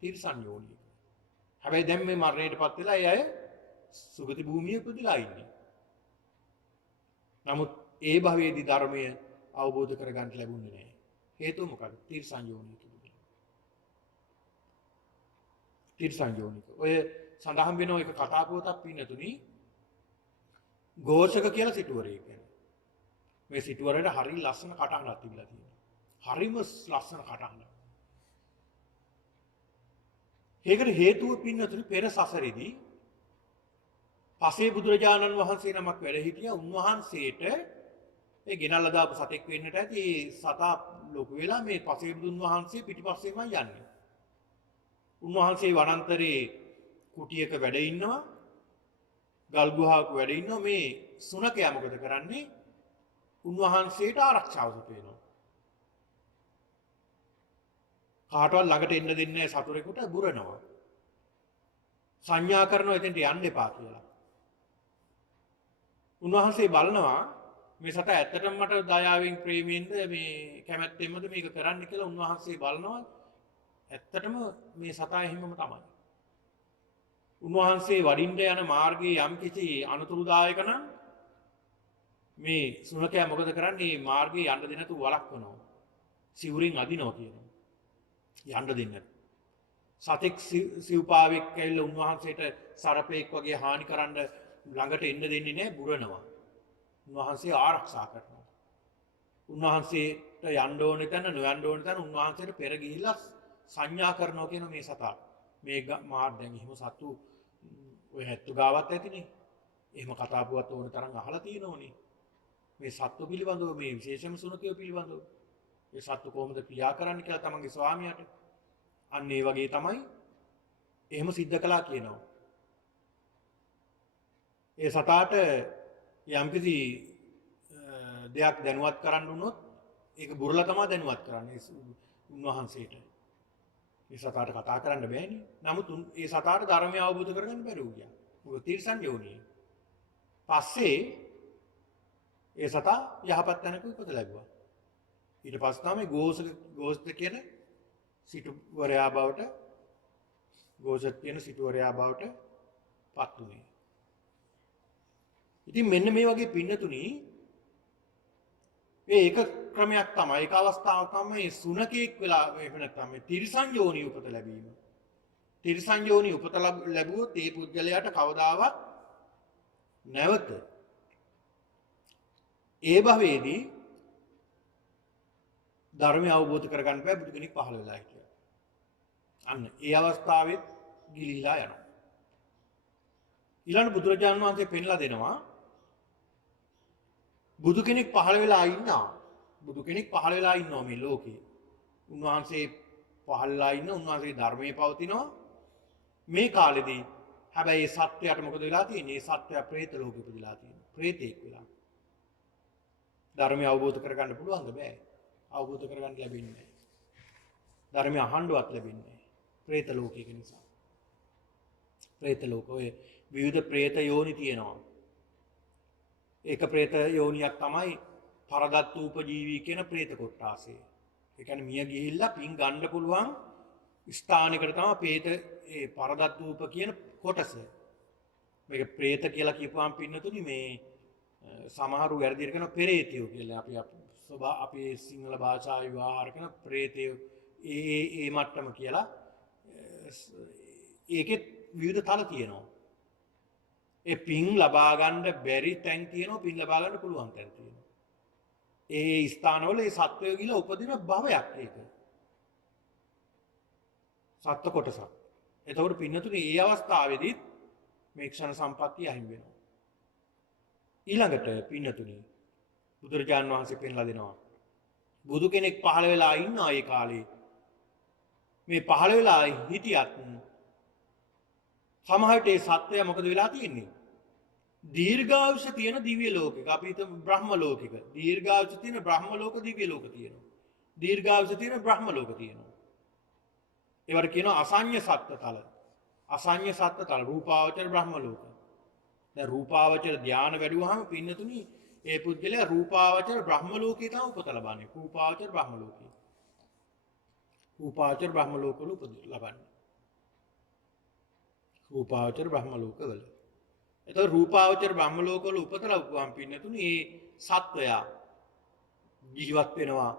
තිරිසන් යෝනිය. හැබැයි දැන් මේ මරණයටපත් වෙලා ඒ අය සුගති භූමියේ උපදිලා ඉන්නේ. නමුත් ඒ භවයේදී ධර්මය අවබෝධ කරගන්න ලැබුණේ නැහැ. හේතුව මොකද? තිරිසන් යෝනිය කියන්නේ. තිරිසන් යෝනික. ඔය සඳහන් වෙන එක කතා පුවතක් පින්නතුනි ഘോഷක කියලා සිටුවරයෙක් ගැන. මේ සිටුවරේට හරිය ලස්සන කටහඬක් තිබිලා තියෙනවා. හරිම ලස්සන කටහඬක්. ඒකට හේතුව පින්නතුනි පෙර සසරේදී පසේ බුදුරජාණන් වහන්සේ නමක් වැඩ හිටියා. උන්වහන්සේට ඒ ගෙනල්ලා දාපු සතෙක් වෙන්නට ඇති ඒ සතා ලොකු වෙලා මේ පසේ බුදුන් වහන්සේ පිටිපස්සෙම යන්නේ. උන්වහන්සේ වනාන්තරයේ කුටියක වැඩ ඉන්නවා. ගල් ගුහාවක වැඩ ඉන්නවා. මේ සුනකයා මොකද කරන්නේ? උන්වහන්සේට ආරක්ෂාව සපයනවා. කාටවත් ළඟට එන්න දෙන්නේ නැහැ සතුරෙකුට බුරනවා. සංඥා කරනවා එතෙන්ට යන්න එපා කියලා. උන්වහන්සේ බලනවා මේ සතා ඇත්තටම මට දයාවෙන් ප්‍රේමයෙන්ද මේ කැමැත්තෙන්මද මේක කරන්න කියලා උන්වහන්සේ බලනවා. ඇත්තටම මේ සතා එහෙමම තමයි. උන්වහන්සේ වඩින්න යන මාර්ගයේ යම් කිසි අනුතුරුදායක නම් මේ සුනකයා මොකද කරන්නේ? මේ මාර්ගයේ යන්න දෙ නැතුව වළක්වනවා. සිවුරින් අදිනවා කියනවා. යන්න දෙන්නේ. සතෙක් සිව්පාවෙක් ඇවිල්ලා උන්වහන්සේට සරපෙක් වගේ හානි කරන්න ළඟට එන්න දෙන්නේ නැහැ, බුරනවා. උන්වහන්සේ ආරක්ෂා කරනවා. උන්වහන්සේට යන්න ඕනේ තැන නොයන්න ඕනේ තැන උන්වහන්සේට පෙර ගිහිල්ලා සංඥා කරනවා කියන මේ සතා. මේ මාර් දැන් එහෙම සතු ඔය හැත්තු ගාවත් ඇතිනේ. එහෙම කතා පුවත් ඕන තරම් අහලා තියෙනෝනේ. මේ සත්තු පිළිබඳව මේ විශේෂම සුනකයෝ පිළිබඳව. ඒ සත්තු කොහොමද ක්‍රියා කරන්න කියලා තමන්ගේ ස්වාමියාට. අන්න ඒ වගේ තමයි එහෙම සිද්ධ කළා කියනවා. ඒ සතාට යම්කිසි දෙයක් දැනුවත් කරන්න වුණොත් ඒක බුරලා තමයි දැනුවත් කරන්නේ උන්වහන්සේට. ඒ සතාට කතා කරන්න බෑනේ. නමුත් ඒ සතාට ධර්මය අවබෝධ කරගන්න බැරි වුණා. මොකද තිරිසන් යෝනිය. පස්සේ ඒ සතා යහපත් තැනක උපත ලැබුවා. ඊට පස්සේ තමයි ගෝස්ත කියන සිටුවරයා බවට ගෝසත් කියන සිටුවරයා බවට පත් වුණේ. ඉතින් මෙන්න මේ වගේ පින්නතුණි මේ එක ක්‍රමයක් තමයි ඒක අවස්ථාවක් තමයි සුනකෙක් වෙලා එහෙම නැත්නම් මේ තිරිසන් යෝනි උපත ලැබීම. තිරිසන් යෝනි උපත ලැබුවොත් ඒ පුද්ගලයාට කවදාවත් නැවත ඒ භවයේදී ධර්මය අවබෝධ කරගන්න බෑ බුදු කෙනෙක් පහළ වෙලා හිටියා. අන්න ඒ අවස්ථාවෙත් ගිලිහිලා යනවා. ඊළඟ බුදුරජාණන් වහන්සේ පෙන්ලා දෙනවා බුදු කෙනෙක් පහළ වෙලා ඉන්නවා. බුදු කෙනෙක් පහළ වෙලා ඉන්නවා මේ ලෝකේ. උන්වහන්සේ පහළලා ඉන්න උන්වහන්සේ ධර්මයේ පවතිනවා. මේ කාලෙදී හැබැයි මේ සත්‍යයට මොකද වෙලා තියෙන්නේ? මේ සත්‍යය പ്രേත ලෝකෙ ඉපදලා තියෙනවා. പ്രേතෙක් වෙලා. ධර්මය අවබෝධ කරගන්න පුළුවන්ද? බෑ. අවබෝධ කරගන්න ලැබෙන්නේ නැහැ. ධර්මය අහන්නවත් ලැබෙන්නේ නැහැ. പ്രേත ලෝකයක නිසා. പ്രേත ලෝකයේ විවිධ പ്രേත යෝනි තියෙනවා. ඒක പ്രേත යෝනියක් තමයි පරදත්තූපජීවී කියන പ്രേත කොට්ටාසය. ඒ කියන්නේ මිය ගිහිල්ලා පින් ගන්න පුළුවන් ස්ථානයකට තමයි പ്രേත ඒ පරදත්තූප කියන කොටස. මේක പ്രേත කියලා කියපුවාම පින්නතුනි මේ සමහරු වැරදියට කරන පෙරේතයෝ කියලා අපි සිංහල භාෂාවේ ව්‍යවහාර කරන പ്രേතයෝ ඒ මට්ටම කියලා ඒකෙත් විවිධ තල තියෙනවා. ඒ පින් ලබා ගන්න බැරි තැන් තියෙනවා, පින් ලබා ගන්න පුළුවන් තැන් තියෙනවා. ඒ ස්ථානවල ඒ සත්වය ගිහලා උපදින භවයක් ඒක. සත්ත්ව කොටසක්. එතකොට පින්නතුනේ මේ අවස්ථාවේදී මේ ක්ෂණ සම්පත්තිය අහිමි වෙනවා. ඊළඟට පින්නතුනේ බුදුරජාණන් වහන්සේ පෙන්ලා දෙනවා. බුදු කෙනෙක් පහළ වෙලා ඉන්නා ඒ කාලේ. මේ පහළ වෙලා හිටියත් සමහරට ඒ සත්වයා මොකද වෙලා තියෙන්නේ? දීර්ඝායුෂ තියෙන දිව්‍ය ලෝකයක. අපි හිතමු බ්‍රහ්ම ලෝකයක. දීර්ඝායුෂ තියෙන බ්‍රහ්ම ලෝක දිව්‍ය ලෝක තියෙනවා. දීර්ඝායුෂ තියෙන බ්‍රහ්ම ලෝක තියෙනවා. ඒවට කියනවා අසඤ්ඤ සත්ත්වතල. අසඤ්ඤ සත්ත්වතල රූපාවචර බ්‍රහ්ම ලෝක. දැන් රූපාවචර ධානය වැඩුවාම පින්නතුනි ඒ පුද්ගලයා රූපාවචර බ්‍රහ්ම ලෝකේ තමයි උපත ලබන්නේ. රූපාවචර බ්‍රහ්ම ලෝකේ. රූපාවචර බ්‍රහ්ම ලෝකවල උපත ලබන්නේ. රූපාවචර බ්‍රහ්ම ලෝකවල. එතකොට රූපාවචර බ්‍රහ්ම ලෝකවල උපත ලබුවාම පින්නතුනි මේ සත්වයා ජීවත් වෙනවා.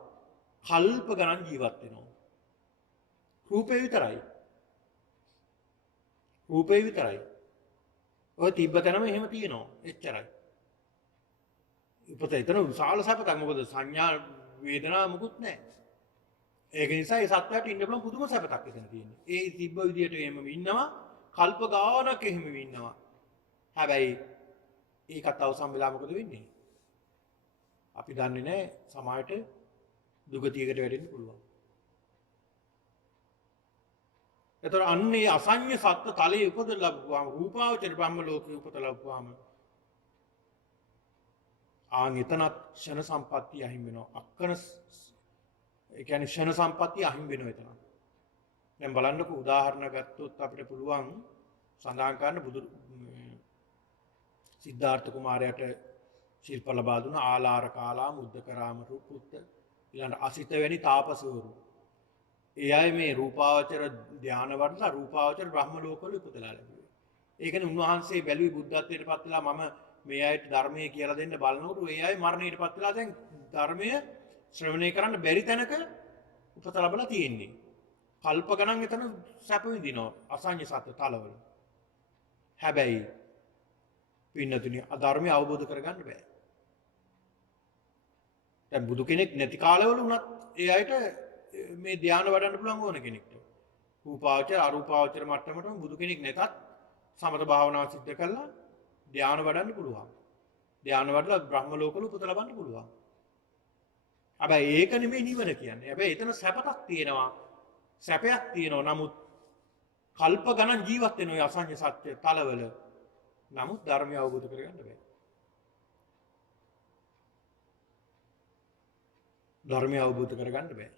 කල්ප ගණන් ජීවත් වෙනවා. රූපේ විතරයි. රූපේ විතරයි. ඔය තිබ්බතනම එහෙම තියෙනවා. එච්චරයි. උපත එතන විශාල සැපතක්. මොකද සංඥා වේදනා මුකුත් නැහැ. ඒක නිසා ඒ සත්‍යයට ඉන්න පුළුවන් පුදුම සැපතක් එතන තියෙනවා. ඒ තිබ්බ විදියට එහෙම ඉන්නවා. කල්ප ගානක් එහෙම ඉන්නවා. හැබැයි ඒකත් අවසන් වෙලා මොකද වෙන්නේ? අපි දන්නේ නැහැ සමාජයට දුගතියකට වැටෙන්න පුළුවන්. එතකොට අන්නේ අසඤ්ඤ සත්ත්ව තලයේ උපත ලැබුවාම රූපාවචර බ්‍රහ්ම ලෝකේ උපත ලැබුවාම ආන් එතනත් ෂණ සම්පත්තිය අහිමි වෙනවා. අක්කන ඒ කියන්නේ ෂණ සම්පත්තිය අහිමි වෙනවා එතන. දැන් බලන්නකො උදාහරණ ගත්තොත් අපිට පුළුවන් සඳහන් කරන්න බුදු සිද්ධාර්ථ කුමාරයාට ශිල්ප ලබා දුන ආලාර කාලා මුද්දකරාම පුත්ත ඊළඟ අසිත වැනි තාපසවරු. ඒ අය මේ රූපාවචර ධානය වඩලා රූපාවචර බ්‍රහ්ම ලෝකවල උපතලා ලැබුවේ. ඒ කියන්නේ උන්වහන්සේ බැලුවේ බුද්ධත්වයට පත් වෙලා මම මේ අයට ධර්මයේ කියලා දෙන්න බලනකොට ඒ අය මරණයට පත් වෙලා දැන් ධර්මය ශ්‍රවණය කරන්න බැරි තැනක උපත ලැබලා තියෙන්නේ. කල්ප ගණන් එතන සැප විඳිනවා අසඤ්ඤ සත්ත්ව තලවල. හැබැයි පින්නතුනි අධර්මය අවබෝධ කරගන්න බෑ. දැන් බුදු කෙනෙක් නැති කාලවල උනත් ඒ අයට මේ ධානය වඩන්න පුළුවන් ඕන කෙනෙක්ට. රූපාවචර අරූපාවචර මට්ටමටම බුදු කෙනෙක් නැතත් සමත භාවනාව සිද්ධ කරලා ධානය වඩන්න පුළුවන්. ධානය වඩලා බ්‍රහ්ම ලෝකවල උපත ලබන්න පුළුවන්. හැබැයි ඒක නෙමෙයි නිවන කියන්නේ. හැබැයි එතන සැපතක් තියෙනවා. සැපයක් තියෙනවා. නමුත් කල්ප ගණන් ජීවත් වෙන ඔය අසඤ්ඤ සත්‍ය තලවල නමුත් ධර්මය අවබෝධ කරගන්න බෑ. ධර්මය අවබෝධ කරගන්න බෑ.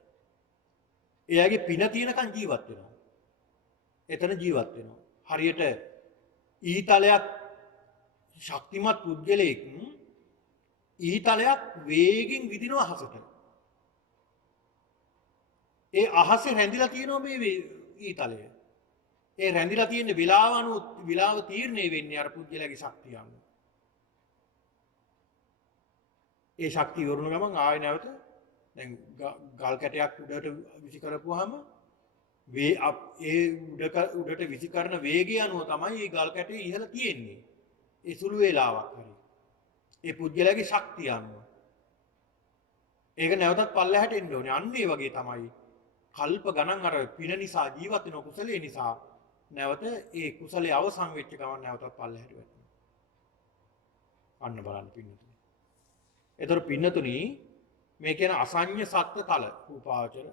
එයාගේ පින තියෙනකන් ජීවත් වෙනවා. එතන ජීවත් වෙනවා. හරියට ඊතලයක් ශක්තිමත් පුද්ගලයෙක් ඊතලයක් වේගෙන් විදිනවා අහසට. ඒ අහසේ රැඳිලා තියෙනවා මේ ඊතලය. ඒ රැඳිලා තියෙන විලාව තීරණය වෙන්නේ අර පුද්ගලයාගේ ශක්තිය අනුව. ඒ ශක්තිය වරුණ ගමන් ආයෙ නැවත දැන් ගල් කැටයක් උඩට විසි කරපුවාම ඒ උඩට විසි කරන වේගය අනුව තමයි මේ ගල් කැටේ ඉහළ තියෙන්නේ. ඒ සුළු වේලාවක් හරි. ඒ පුද්ගලයාගේ ශක්තිය අනුව. ඒක නැවතත් පල්ලෙහාට එන්න ඕනේ. අන්න ඒ වගේ තමයි කල්ප ගණන් අර පින නිසා ජීවත් වෙන කුසලයේ නිසා නැවත ඒ කුසලයේ අවසන් වෙච්ච ගමන් නැවතත් පල්ලෙහාට වැටෙනවා. අන්න බලන්න පින්නතුනි. ඒතර පින්නතුනි මේ කියන අසඤ්ඤ සත්ත්ව තල රූපාවචර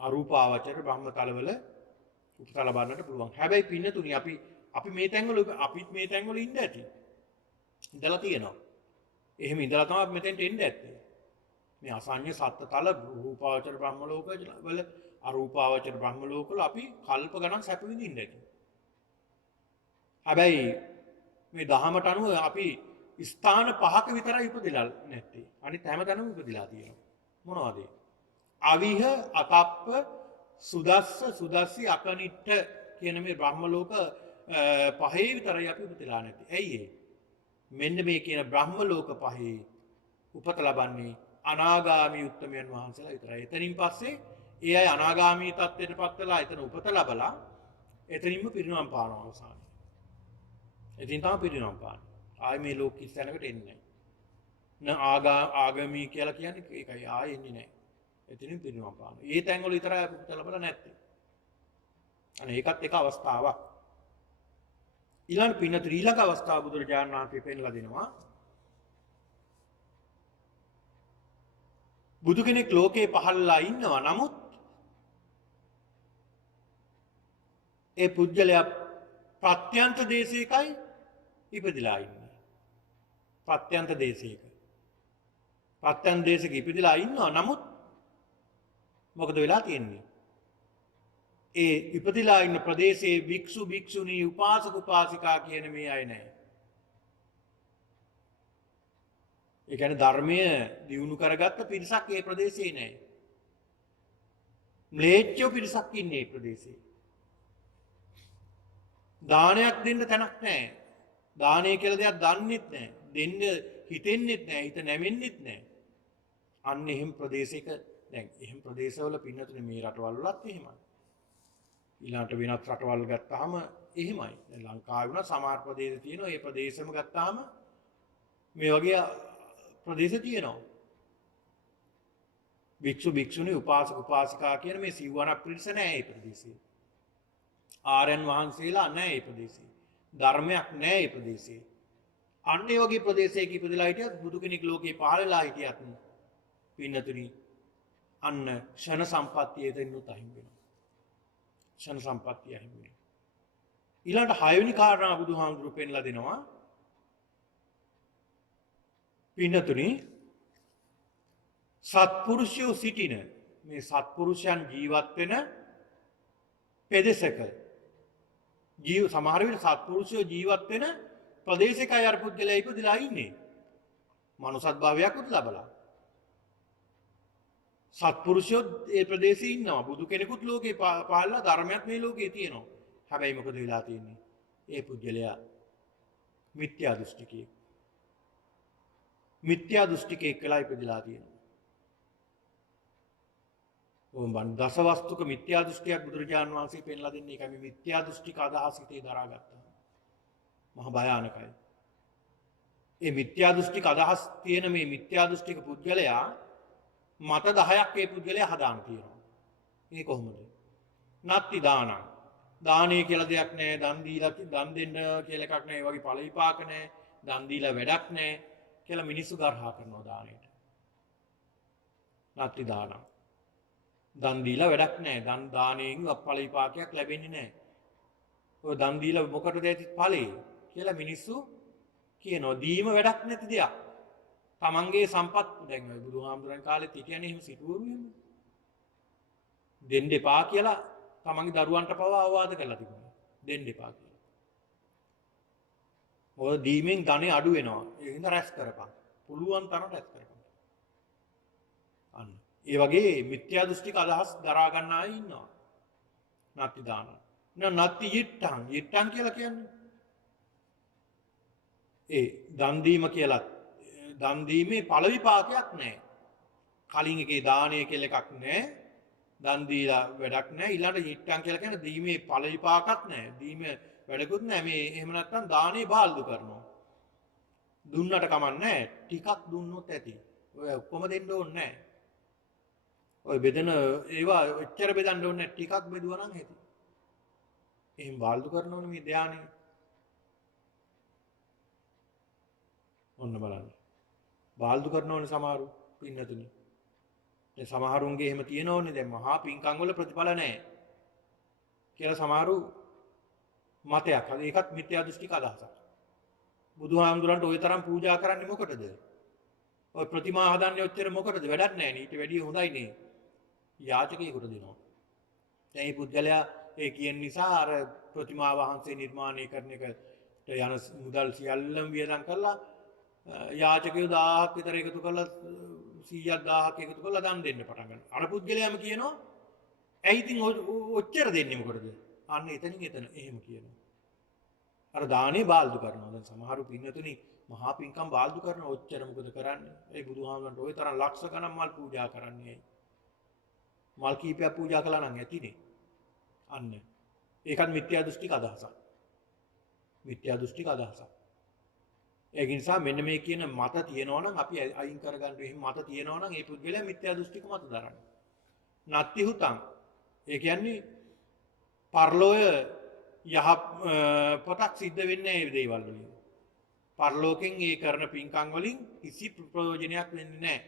අරූපාවචර බ්‍රහ්ම තලවල උපත ලබන්නට පුළුවන්. හැබැයි පින්නතුනි අපි මේ තැන්වල අපිත් මේ තැන්වල ඉන්න ඇති. ඉඳලා තියෙනවා. එහෙම ඉඳලා තමයි අපි මෙතෙන්ට එන්න ඇත්තේ. මේ අසඤ්ඤ සත්ත්ව තල රූපාවචර බ්‍රහ්ම ලෝකවල අරූපාවචර බ්‍රහ්ම ලෝකවල අපි කල්ප ගණන් සැප විඳින්න ඇති. හැබැයි මේ දහමට අනුව අපි ස්ථාන 5ක විතරයි ඉපදෙලා නැත්තේ. අනිත් හැම තැනම ඉපදලා තියෙනවා. මොනවද? අවිහ, අතප්ප, සුදස්ස, සුදස්සි, අකනිට්ඨ කියන මේ බ්‍රහ්ම ලෝක 5 විතරයි අපි ඉපදලා නැත්තේ. ඇයි ඒ? මෙන්න මේ කියන බ්‍රහ්ම ලෝක 5 උපත ලබන්නේ අනාගාමී උත්තමයන් වහන්සේලා විතරයි. එතනින් පස්සේ ඒ අය අනාගාමී තත්ත්වයටපත් වෙලා එතන උපත ලබලා එතනින්ම පිරිනවම් පානවා අවසානයේ. එතින් තමයි පිරිනවම් පාන්නේ. ආයි මේ ලෝක කිස්සනකට එන්නේ නැහැ. ආගමී කියලා කියන්නේ ඒකයි ආයෙ එන්නේ නැහැ. එතනින් පිරිනවම් පානවා. ඒ තැන් වල විතරයි අපි උපත ලබලා නැත්තේ. අනේ ඒකත් එක අවස්ථාවක්. ඊළඟ ඊළඟ අවස්ථාව බුදුරජාණන් වහන්සේ පෙන්ලා දෙනවා. බුදු කෙනෙක් ලෝකේ පහළලා ඉන්නවා. නමුත් ඒ පුද්ගලයා ප්‍රත්‍යන්ත දේශයකයි ඉපදිලා ඉන්නේ. ප්‍රත්‍යන්ත දේශයක. ප්‍රත්‍යන්ත දේශයක ඉපදිලා ඉන්නවා. නමුත් මොකද වෙලා තියෙන්නේ? ඒ ඉපදිලා ඉන්න ප්‍රදේශයේ භික්ෂු භික්ෂුණී උපාසක උපාසිකා කියන මේ අය නැහැ. ඒ කියන්නේ ධර්මය දියුණු කරගත්ත පිරිසක් ඒ ප්‍රදේශයේ නැහැ. ම්ලේච්ඡ පිරිසක් ඉන්නේ ඒ ප්‍රදේශයේ. දානයක් දෙන්න තැනක් නැහැ. දානය කියලා දෙයක් දන්නෙත් නැහැ. දෙන්න හිතෙන්නෙත් නැහැ. හිත නැවෙන්නෙත් නැහැ. අන්න එහෙම ප්‍රදේශයක දැන් එහෙම ප්‍රදේශවල පින්නතුනේ මේ රටවල් වලත් එහෙමයි. ඊළඟට වෙනත් රටවල් ගත්තාම එහෙමයි. දැන් ලංකාවේ වුණා සමහර ප්‍රදේශ තියෙනවා. ඒ ප්‍රදේශෙම ගත්තාම මේ වගේ ප්‍රදේශ තියෙනවා. භික්ෂු භික්ෂුණී උපාසක උපාසිකා කියන මේ සිව්වනක් පිරිස නැහැ ඒ ප්‍රදේශයේ. ආර්යයන් වහන්සේලා නැහැ ඒ ප්‍රදේශයේ. ධර්මයක් නැහැ ඒ ප්‍රදේශයේ. අන්න ඒ වගේ ප්‍රදේශයක ඉපදලා හිටියත් බුදු කෙනෙක් ලෝකේ පහළලා හිටියත් පින්නතුනි අන්න ක්ෂණ සම්පත්තිය එතනිනුත් අහිමි වෙනවා. ක්ෂණ සම්පත්තිය අහිමි වෙනවා. ඊළඟට 6 වෙනි කාරණා බුදුහාමුදුරුවෝ පෙන්ලා දෙනවා. පින්නතුනි සත්පුරුෂයෝ සිටින මේ සත්පුරුෂයන් ජීවත් වෙන පෙදෙසක සමහර විට සත්පුරුෂයෝ ජීවත් වෙන ප්‍රදේශයකයි අර පුද්ගලයා ඉපදිලා ඉන්නේ. මනුසත් භාවයක්වත් ලබලා. සත්පුරුෂයෝ ඒ ප්‍රදේශයේ ඉන්නවා. බුදු කෙනෙකුත් ලෝකේ පහළලා ධර්මයක් මේ ලෝකේ තියෙනවා. හැබැයි මොකද වෙලා තියෙන්නේ? ඒ පුද්ගලයා මිත්‍යා දෘෂ්ටිකයෙක්. මිත්‍යා දෘෂ්ටිකයෙක් කියලා ඉපදිලා තියෙනවා. ඕම් දසවස්තුක මිත්‍යා දෘෂ්ටියක් බුදුරජාණන් වහන්සේ පෙන්ලා දෙන්නේ. ඒකයි මේ මිත්‍යා දෘෂ්ටික අදහස් හිතේ දරාගත්තා. මහ භයානකයි. ඒ මිත්‍යා දෘෂ්ටික අදහස් තියෙන මේ මිත්‍යා දෘෂ්ටික පුද්ගලයා මත 10ක් ඒ පුද්ගලයා හදාන තියෙනවා. මේ කොහොමද? නත්ති දානං. දානය කියලා දෙයක් නැහැ. දන් දීලා දන් දෙන්න කියලා එකක් නැහැ. ඒ වගේ ඵල විපාක නැහැ. දන් දීලා වැඩක් නැහැ කියලා මිනිස්සු ගර්හා කරනවා දානෙට. නත්ති දානං. දන් දීලා වැඩක් නැහැ. දන් දාණයෙන් ඵල විපාකයක් ලැබෙන්නේ නැහැ. ඔය දන් දීලා මොකටද ඇති ඵලෙ කියලා මිනිස්සු කියනවා. දීම වැඩක් නැති දෙයක්. තමන්ගේ සම්පත් දැන් ඔය බුදුහාමුදුරන් කාලෙත් හිටියනේ එහෙම සිටුවරු එහෙම. දෙන්න එපා කියලා තමන්ගේ දරුවන්ට පවා අවවාද කරලා තිබුණා. දෙන්න එපා කියලා. ඔය දීමෙන් ධනෙ අඩු වෙනවා. ඒ හින්දා රැස් කරපන්. පුළුවන් තරම් රැස් කරපන්. අන්න. ඒ වගේ මිත්‍යා දෘෂ්ටික අදහස් දරා ගන්න අය ඉන්නවා. නත්ති දාන. නත්ති yittං. yittං කියලා කියන්නේ ඒ දන් දීම කියලා දන් දීමේ ඵල විපාකයක් නැහැ. කලින් එකේ දානය කියලා එකක් නැහැ. දන් දීලා වැඩක් නැහැ. ඊළඟට yittං කියලා කියන්නේ දීමේ ඵල විපාකක් නැහැ. දීම වැඩකුත් නැහැ. මේ එහෙම නැත්නම් දානේ බාල්දු කරනවා. දුන්නට කමක් නැහැ. ටිකක් දුන්නොත් ඇති. ඔය ඔක්කොම දෙන්න ඕනේ නැහැ. ඔය බෙදෙන ඒවා එච්චර බෙදන්න ඕනේ නැහැ. ටිකක් බෙදුවා නම් ඇති. එහෙම බාල්දු කරනෝනේ මේ ධානය. ඔන්න බලන්න. බාල්දු කරනෝනේ සමහරු පින්නතුනි. දැන් සමහරුන්ගේ එහෙම තියෙනෝනේ දැන් මහා පින්කම් වල ප්‍රතිඵල නැහැ කියලා සමහරු මතයක්. ඒකත් මිත්‍යා දෘෂ්ටික අදහසක්. බුදුහාමුදුරන්ට ওই තරම් පූජා කරන්නේ මොකටද? ඔය ප්‍රතිමා හදන්නේ ඔච්චර මොකටද? වැඩක් නැහැ නේ. ඊට වැඩිය හොඳයි නේ. යාචකයෙකුට දෙනවා. දැන් මේ පුද්ගලයා ඒ කියන නිසා අර ප්‍රතිමා වහන්සේ නිර්මාණය කරන එකට යන මුදල් සියල්ලම වියදම් කරලා යාචකයෝ 1000ක් විතර එකතු කරලා 100ක් 1000ක් එකතු කරලා දන් දෙන්න පටන් ගන්නවා. අර පුද්ගලයාම කියනවා ඇයි ඉතින් ඔච්චර දෙන්නේ මොකටද? අන්න එතනින් එතන එහෙම කියනවා. අර දානේ බාල්දු කරනවා. දැන් සමහරු පින්නතුනි මහා පින්කම් බාල්දු කරන ඔච්චර මොකද කරන්නේ? ඒ බුදුහාමුදුරන්ට ওই තරම් ලක්ෂ ගණන් මල් පූජා කරන්නේ ඇයි? මල් කීපයක් පූජා කළා නම් ඇතිනේ. අන්න. ඒකත් මිත්‍යා දෘෂ්ටික අදහසක්. මිත්‍යා දෘෂ්ටික අදහසක්. ඒ නිසා මෙන්න මේ කියන මත තියෙනවා නම් අපි අයින් කරගන්න එහෙම මත තියෙනවා නම් ඒ පුද්ගලයා මිත්‍යා දෘෂ්ටික මත දරන්නේ. නත්ති හුතං. ඒ කියන්නේ පරලෝය යහ පොතක් සිද්ධ වෙන්නේ මේ දේවල් වලින්. පරලෝකෙන් ඒ කරන පින්කම් වලින් කිසි ප්‍රයෝජනයක් වෙන්නේ නැහැ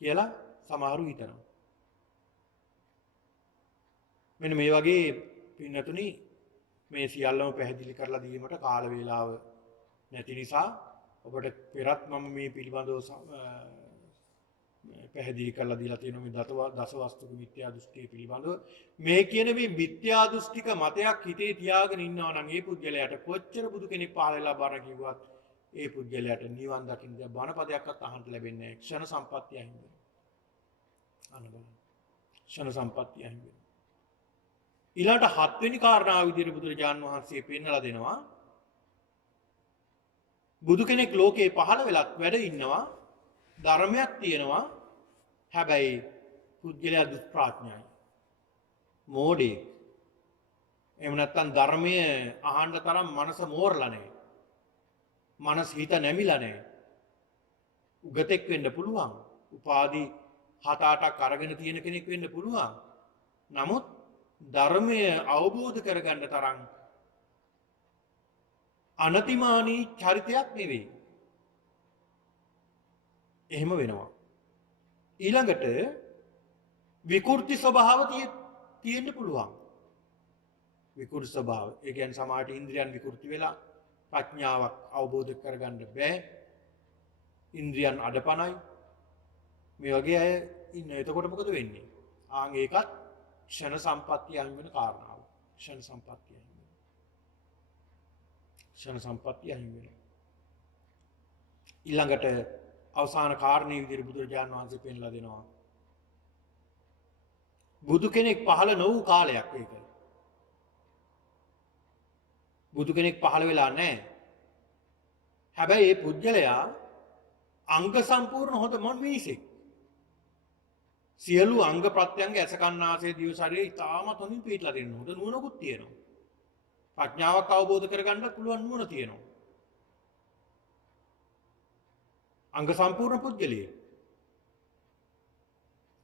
කියලා සමහරු හිතනවා. මෙන්න මේ වගේ පින්නතුනි මේ සියල්ලම පැහැදිලි කරලා දීමට කාල වේලාව නැති නිසා ඔබට පෙරත් මම මේ පිළිබඳව පැහැදිලි කරලා දීලා තියෙනවා මේ දසවස්තුක මිත්‍යා දෘෂ්ටිය පිළිබඳව. මේ කියන මේ මිත්‍යා දෘෂ්ටික මතයක් හිතේ තියාගෙන ඉන්නවා නම් ඒ පුද්ගලයාට කොච්චර බුදු කෙනෙක් පහළ වෙලා බණ කිව්වත් ඒ පුද්ගලයාට නිවන් දකින්න බණ පදයක්වත් අහන්න ලැබෙන්නේ නැහැ. ක්ෂණ සම්පත්තිය හින්දා. අන්න බලන්න. ක්ෂණ සම්පත්තිය හින්දා. ඊළඟට හත්වෙනි කාරණාව විදිහට බුදුරජාන් වහන්සේ පෙන්නලා දෙනවා. බුදු කෙනෙක් ලෝකේ පහළ වෙලත් වැඩ ඉන්නවා. ධර්මයක් තියෙනවා. හැබැයි පුද්ගලයා දුෂ්ප්‍රඥයි. මෝඩේ. එහෙම නැත්නම් ධර්මයේ අහන්න තරම් මනස මෝරලා නැහැ. මනස හිත නැමිලා නැහැ. උගතෙක් වෙන්න පුළුවන්. උපාධි 7-8ක් අරගෙන තියෙන කෙනෙක් වෙන්න පුළුවන්. නමුත් ධර්මය අවබෝධ කරගන්න තරම් අනතිමානී චරිතයක් නෙවෙයි. එහෙම වෙනවා. ඊළඟට විකෘති ස්වභාව තියෙන්න පුළුවන්. විකෘති ස්වභාව. ඒ කියන්නේ සමාජ ඉන්ද්‍රියන් විකෘති වෙලා ප්‍රඥාවක් අවබෝධ කරගන්න බෑ. ඉන්ද්‍රියන් අඩපණයි. මේ වගේ අය ඉන්න. එතකොට මොකද වෙන්නේ? ආන් ඒකත් ක්ෂණ සම්පත්තිය අහිමි වෙන කාරණාව. ක්ෂණ සම්පත්තිය අහිමි වෙනවා. ක්ෂණ සම්පත්තිය අහිමි වෙනවා. ඊළඟට අවසාන කාරණේ විදිහට බුදුරජාණන් වහන්සේ පෙන්ලා දෙනවා. බුදු කෙනෙක් පහළ නොවූ කාලයක් ඒක. බුදු කෙනෙක් පහළ වෙලා නැහැ. හැබැයි මේ පුජ්‍යලයා අංග සම්පූර්ණ හොඳ මිනිසෙක්. සියලු අංග ප්‍රත්‍යංග ඇස කන්නාසය දිව ශරීරය ඉතාමත් හොඳින් පිළිట్లా දෙන්න. හොඳ නුවණකුත් තියෙනවා. ප්‍රඥාවක් අවබෝධ කරගන්න පුළුවන් නුවණ තියෙනවා. අංග සම්පූර්ණ පුද්ගලයෙක්.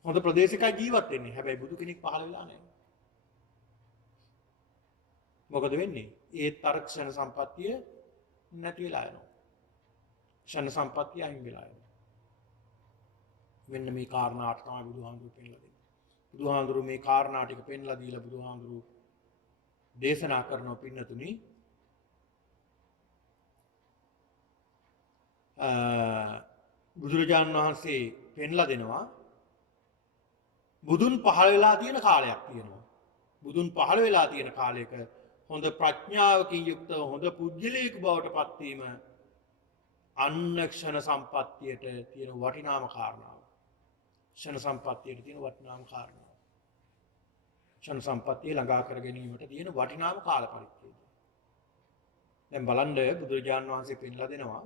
හොඳ ප්‍රදේශයක ජීවත් වෙන්නේ. හැබැයි බුදු කෙනෙක් පහළ වෙලා නැහැ. මොකද වෙන්නේ? ඒ තරක්ෂණ සම්පත්තිය නැති වෙලා යනවා. ක්ෂණ සම්පත්තිය අහිමි වෙලා යනවා. මෙන්න මේ කාරණාට තමයි බුදුහාමුදුරු පෙන්නලා දෙන්නේ. බුදුහාමුදුරු මේ කාරණා ටික පෙන්නලා දීලා බුදුහාමුදුරු දේශනා කරන පින්නතුනි බුදුරජාණන් වහන්සේ පෙන්ලා දෙනවා බුදුන් පහළ වෙලා තියෙන කාලයක් තියෙනවා. බුදුන් පහළ වෙලා තියෙන කාලයක හොඳ ප්‍රඥාවකින් යුක්තව හොඳ පුජ්‍යලයක බවට පත්වීම අන්න ක්ෂණ සම්පත්තියට තියෙන වටිනාම කාරණාව. ක්ෂණ සම්පත්තියට තියෙන වටිනාම කාරණාව. ක්ෂණ සම්පත්තිය ළඟා කර ගැනීමට තියෙන වටිනාම කාල පරිච්ඡේදය. දැන් බලන්න බුදුරජාණන් වහන්සේ පෙන්ලා දෙනවා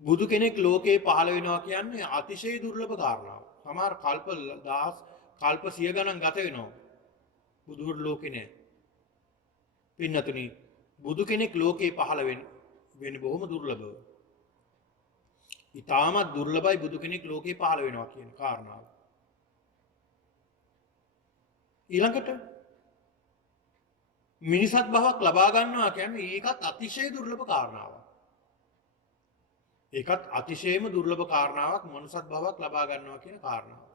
බුදු කෙනෙක් ලෝකේ පහළ වෙනවා කියන්නේ අතිශය දුර්ලභ කාරණාවක්. සමහර කල්ප 1000 කල්ප 100 ගණන් ගත වෙනවා. බුදුහුරු ලෝකේ නෑ. පින්නතුනි බුදු කෙනෙක් ලෝකේ පහළ වෙන්නේ බොහොම දුර්ලභව. ඊටමත් දුර්ලභයි බුදු කෙනෙක් ලෝකේ පහළ වෙනවා කියන කාරණාව. ඊළඟට මිනිසත් භවක් ලබා ගන්නවා කියන්නේ ඒකත් අතිශය දුර්ලභ කාරණාවක්. ඒකත් අතිශයම දුර්ලභ කාරණාවක් මනුසත් භවක් ලබා ගන්නවා කියන කාරණාව.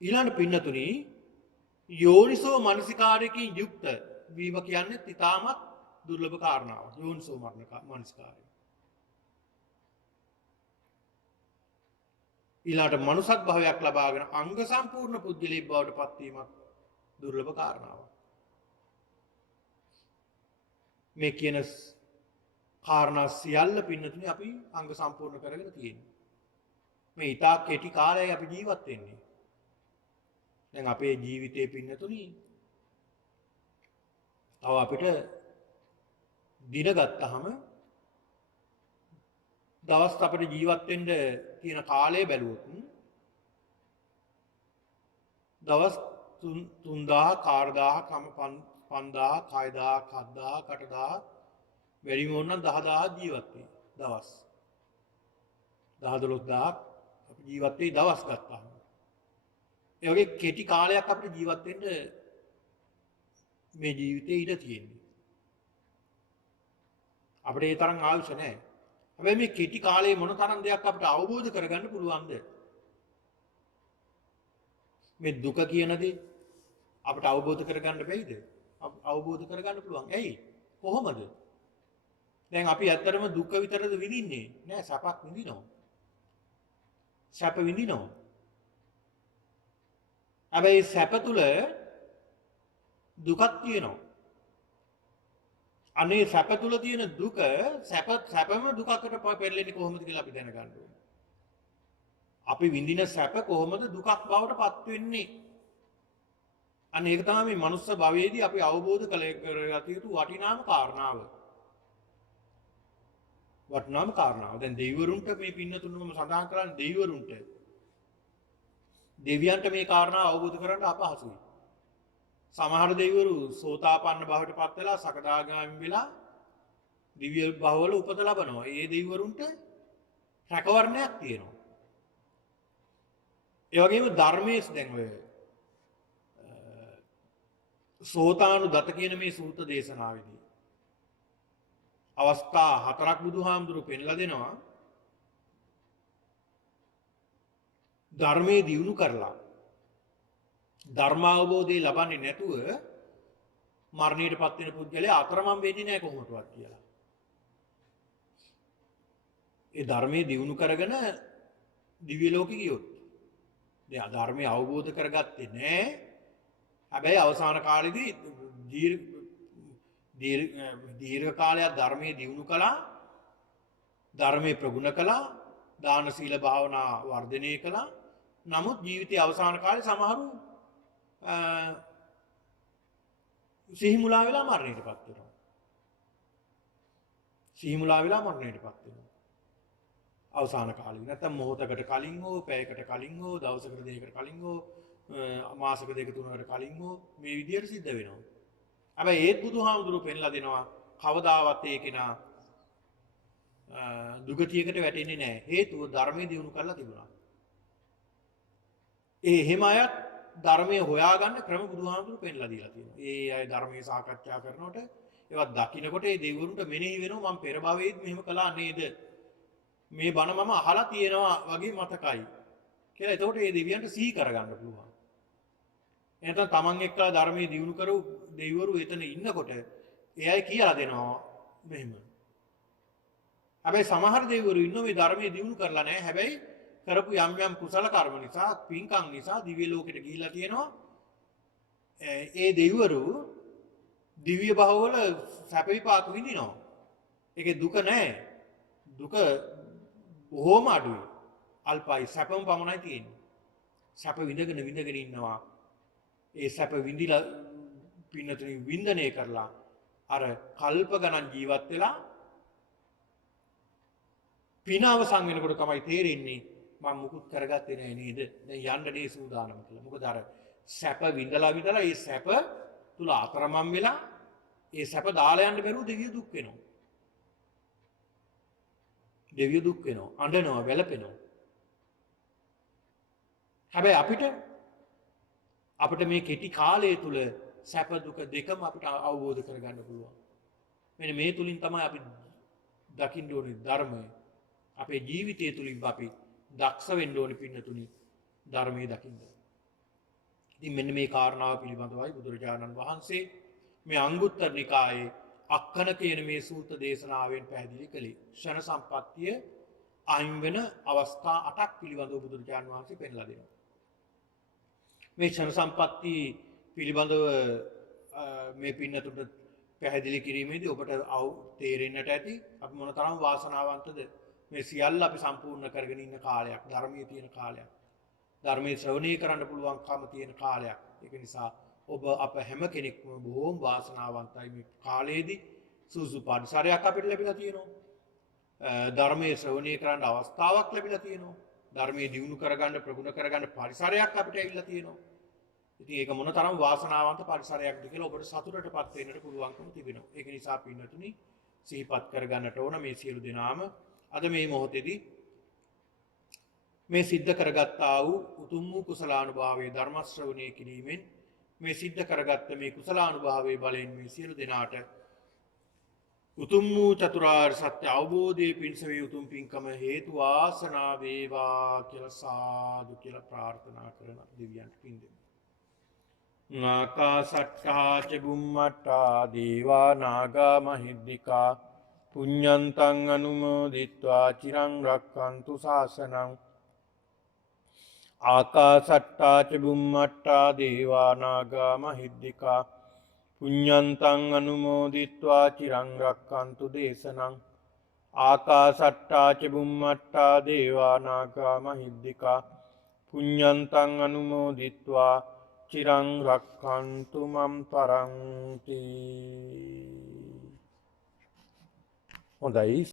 ඊළඟ පින්නතුනි යෝනිසෝ මනසිකාරයකින් යුක්ත වීම කියන්නේ ඊටමත් දුර්ලභ කාරණාවක්. යෝනිසෝ මනසිකාරය. ඊළඟට මනුසත් භවයක් ලබාගෙන අංග සම්පූර්ණ පුද්ගලයෙක් බවට පත්වීමත් දුර්ලභ කාරණාවක්. මේ කියන කාරණා සියල්ල පින්නතුනි අපි අංග සම්පූර්ණ කරගෙන තියෙනවා. මේ ඊටා කෙටි කාලයයි අපි ජීවත් වෙන්නේ. දැන් අපේ ජීවිතේ පින්නතුනි තව අපිට දින ගත්තාම දවස් අපිට ජීවත් වෙන්න තියෙන කාලය බැලුවොත් දවස් 3000 4000 5000 6000 7000 8000 වැඩිම වුණා 10000 ජීවත් වෙයි දවස් 10-12000 අපි ජීවත් වෙයි දවස් ගත්තාම ඒ වගේ කෙටි කාලයක් අපිට ජීවත් වෙන්න මේ ජීවිතේ ඉඩ තියෙන්නේ අපිට ඒ තරම් ආයුෂ නැහැ හැබැයි මේ කෙටි කාලේ මොන තරම් දෙයක් අපිට අවබෝධ කරගන්න පුළුවන්ද මේ දුක කියන දේ අපිට අවබෝධ කරගන්න බැයිද? අවබෝධ කරගන්න පුළුවන්. ඇයි? කොහොමද? දැන් අපි ඇත්තටම දුක විතරද විඳින්නේ? නෑ, සැපක් විඳිනවා. සැප විඳිනවා. හැබැයි සැප තුල දුකක් තියෙනවා. අනේ සැප තුල තියෙන දුක සැපම දුකකට පෙරලෙන්නේ කොහොමද කියලා අපි දැනගන්න ඕනේ. අපි විඳින සැප කොහොමද දුකක් බවට පත් වෙන්නේ? අනේ ඒක තමයි මේ මනුස්ස භවයේදී අපි අවබෝධ කරගත යුතු වටිනාම කාරණාව. වටිනාම කාරණාව. දැන් දෙවිවරුන්ට මේ පින්නතුන්වම සඳහන් කරන්නේ දෙවිවරුන්ට. දෙවියන්ට මේ කාරණාව අවබෝධ කරගන්න අපහසුයි. සමහර දෙවිවරු සෝතාපන්න භවයට පත් වෙලා සකදාගාමි වෙලා දිව්‍ය භවවල උපත ලබනවා. ඒ දෙවිවරුන්ට රැකවරණයක් තියෙනවා. ඒ වගේම ධර්මයේ දැන් ඔය සෝතානුදත කියන මේ සූත්‍ර දේශනාවේදී අවස්ථා හතරක් බුදුහාමුදුරු පෙන්ලා දෙනවා. ධර්මයේ දියුණු කරලා ධර්මාවබෝධය ලබන්නේ නැතුව මරණයටපත් වෙන පුද්ගලයා අතරමං වෙන්නේ නැහැ කොහොමදවත් කියලා. ඒ ධර්මයේ දියුණු කරගෙන දිව්‍ය ලෝකෙ ගියොත් දැන් ධර්මයේ අවබෝධ කරගත්තේ නැහැ. හැබැයි අවසාන කාලෙදී දීර්ඝ කාලයක් ධර්මයේ දියුණු කළා, ධර්මයේ ප්‍රගුණ කළා, දාන සීල භාවනා වර්ධනය කළා. නමුත් ජීවිතයේ අවසාන කාලේ සමහරු සිහිමුලා වෙලා මරණයටපත් වෙනවා. සිහිමුලා වෙලා මරණයටපත් වෙනවා. අවසාන කාලේ නැත්නම් මොහොතකට කලින් හෝ පැයකට කලින් හෝ දවසකට දෙකකට කලින් හෝ මාසක දෙක තුනකට කලින් හෝ මේ විදියට සිද්ධ වෙනවා. හැබැයි ඒත් බුදුහාමුදුරුවෝ පෙන්ලා දෙනවා කවදාවත් ඒ කෙනා දුගතියකට වැටෙන්නේ නැහැ. හේතුව ධර්මයේ දියුණු කරලා තිබුණා. එහෙම අයත් ධර්මයේ හොයාගන්න ක්‍රම බුදුහාමුදුරුවෝ පෙන්ලා දීලා තියෙනවා. ඒ අය ධර්මයේ සාකච්ඡා කරනකොට ඒවත් දකින්නකොට ඒ දෙවිවරුන්ට මෙනෙහි වෙනවා මම පෙර භවයේත් මෙහෙම කළා නේද? මේ බණ මම අහලා තියෙනවා වගේ මතකයි කියලා. එතකොට ඒ දෙවියන්ට සිහි කරගන්න පුළුවන්. එහෙනම් තමන් එක්කලා ධර්මයේ දියුණු කරු දෙවිවරු එතන ඉන්නකොට ඒ අය කියලා දෙනවා මෙහෙම. හැබැයි සමහර දෙවිවරු ඉන්නෝ මේ ධර්මයේ දියුණු කරලා නැහැ. හැබැයි කරපු යම් යම් කුසල කර්ම නිසා, පින්කම් නිසා දිව්‍ය ලෝකෙට ගිහිල්ලා තියෙනවා. ඒ දෙවිවරු දිව්‍ය භවවල සැප විපාක විඳිනවා. ඒකේ දුක නැහැ. දුක බොහොම අඩුයි. අල්පයි. සැපම පමණයි තියෙන්නේ. සැප විඳගෙන ඉන්නවා. ඒ සැප විඳිලා පින්නතුනි වින්දනය කරලා අර කල්ප ගණන් ජීවත් වෙලා පින අවසන් වෙනකොට තමයි තේරෙන්නේ මම මුකුත් කරගත්තේ නැහැ නේද? දැන් යන්න නේ සූදානම කියලා. මොකද අර සැප විඳලා ඒ සැප තුල අතරමං වෙලා ඒ සැප දාලා යන්න බැරුව දෙවියෝ දුක් වෙනවා. දෙවියෝ දුක් වෙනවා, අඬනවා, වැළපෙනවා. හැබැයි අපිට මේ කෙටි කාලය තුල සැප දුක දෙකම අපිට අවබෝධ කරගන්න පුළුවන්. මෙන්න මේ තුලින් තමයි අපි දකින්න ඕනේ ධර්මය. අපේ ජීවිතය තුලින් අපි දක්ෂ වෙන්න ඕනේ පින්නතුනි ධර්මයේ දකින්න. ඉතින් මෙන්න මේ කාරණාව පිළිබඳවයි බුදුරජාණන් වහන්සේ මේ අංගුත්තර නිකායේ අක්කන කියන මේ සූත්‍ර දේශනාවෙන් පැහැදිලි කළේ. ක්ෂණ සම්පත්තිය අයින් වෙන අවස්ථා 8ක් පිළිබඳව බුදුරජාණන් වහන්සේ පෙන්ලා දෙනවා. මේ ක්ෂණ සම්පත්ති පිළිබඳව මේ පින්නතුන්ට පැහැදිලි කිරීමේදී ඔබට තේරෙන්නට ඇති අපි මොනතරම් වාසනාවන්තද මේ සියල්ල අපි සම්පූර්ණ කරගෙන ඉන්න කාලයක්, ධර්මයේ තියෙන කාලයක්. ධර්මයේ ශ්‍රවණය කරන්න පුළුවන්කම තියෙන කාලයක්. ඒක නිසා ඔබ අප හැම කෙනෙක්ම බොහෝම වාසනාවන්තයි මේ කාලයේදී සුසු පරිසරයක් අපිට ලැබිලා තියෙනවා. ධර්මයේ ශ්‍රවණය කරන්න අවස්ථාවක් ලැබිලා තියෙනවා. ධර්මයේ දියුණු කරගන්න, ප්‍රගුණ කරගන්න පරිසරයක් අපිට ඇවිල්ලා තියෙනවා. ඉතින් ඒක මොනතරම් වාසනාවන්ත පරිසරයක්ද කියලා ඔබට සතුටටපත් වෙන්නට පුළුවන්කම තිබෙනවා. ඒක නිසා පින්නතුනි සිහිපත් කරගන්නට ඕන මේ සියලු දෙනාම අද මේ මොහොතේදී මේ සිද්ධ කරගත්තා වූ උතුම් වූ කුසලානුභාවයේ ධර්ම ශ්‍රවණය කිරීමෙන් මේ සිද්ධ කරගත්ත මේ කුසලානුභාවයේ බලයෙන් මේ සියලු දෙනාට උතුම් වූ චතුරාර්ය සත්‍ය අවබෝධයේ පිණිස මේ උතුම් පින්කම හේතු වාසනා වේවා කියලා සාදු කියලා ප්‍රාර්ථනා කරන දෙවියන්ට පින් දෙමු. ආකාසට්ටා ච බුම්මට්ටා දේවා නාග මහිද්దికා පුඤ්ඤන්තං අනුමෝදිත්වා චිරං රක්ඛන්තු ශාසනං. ආකාසට්ටා ච බුම්මට්ටා දේවා නාග මහිද්దికා පුඤ්ඤන්තං අනුමෝදිත්වා චිරං රක්ඛන්තු දේශනං. ආකාසට්ටා ච බුම්මට්ටා දේවා නාග මහිද්దికා පුඤ්ඤන්තං අනුමෝදිත්වා චිරං රක්ඛන්තු මම් පරන්ති. හොඳයි.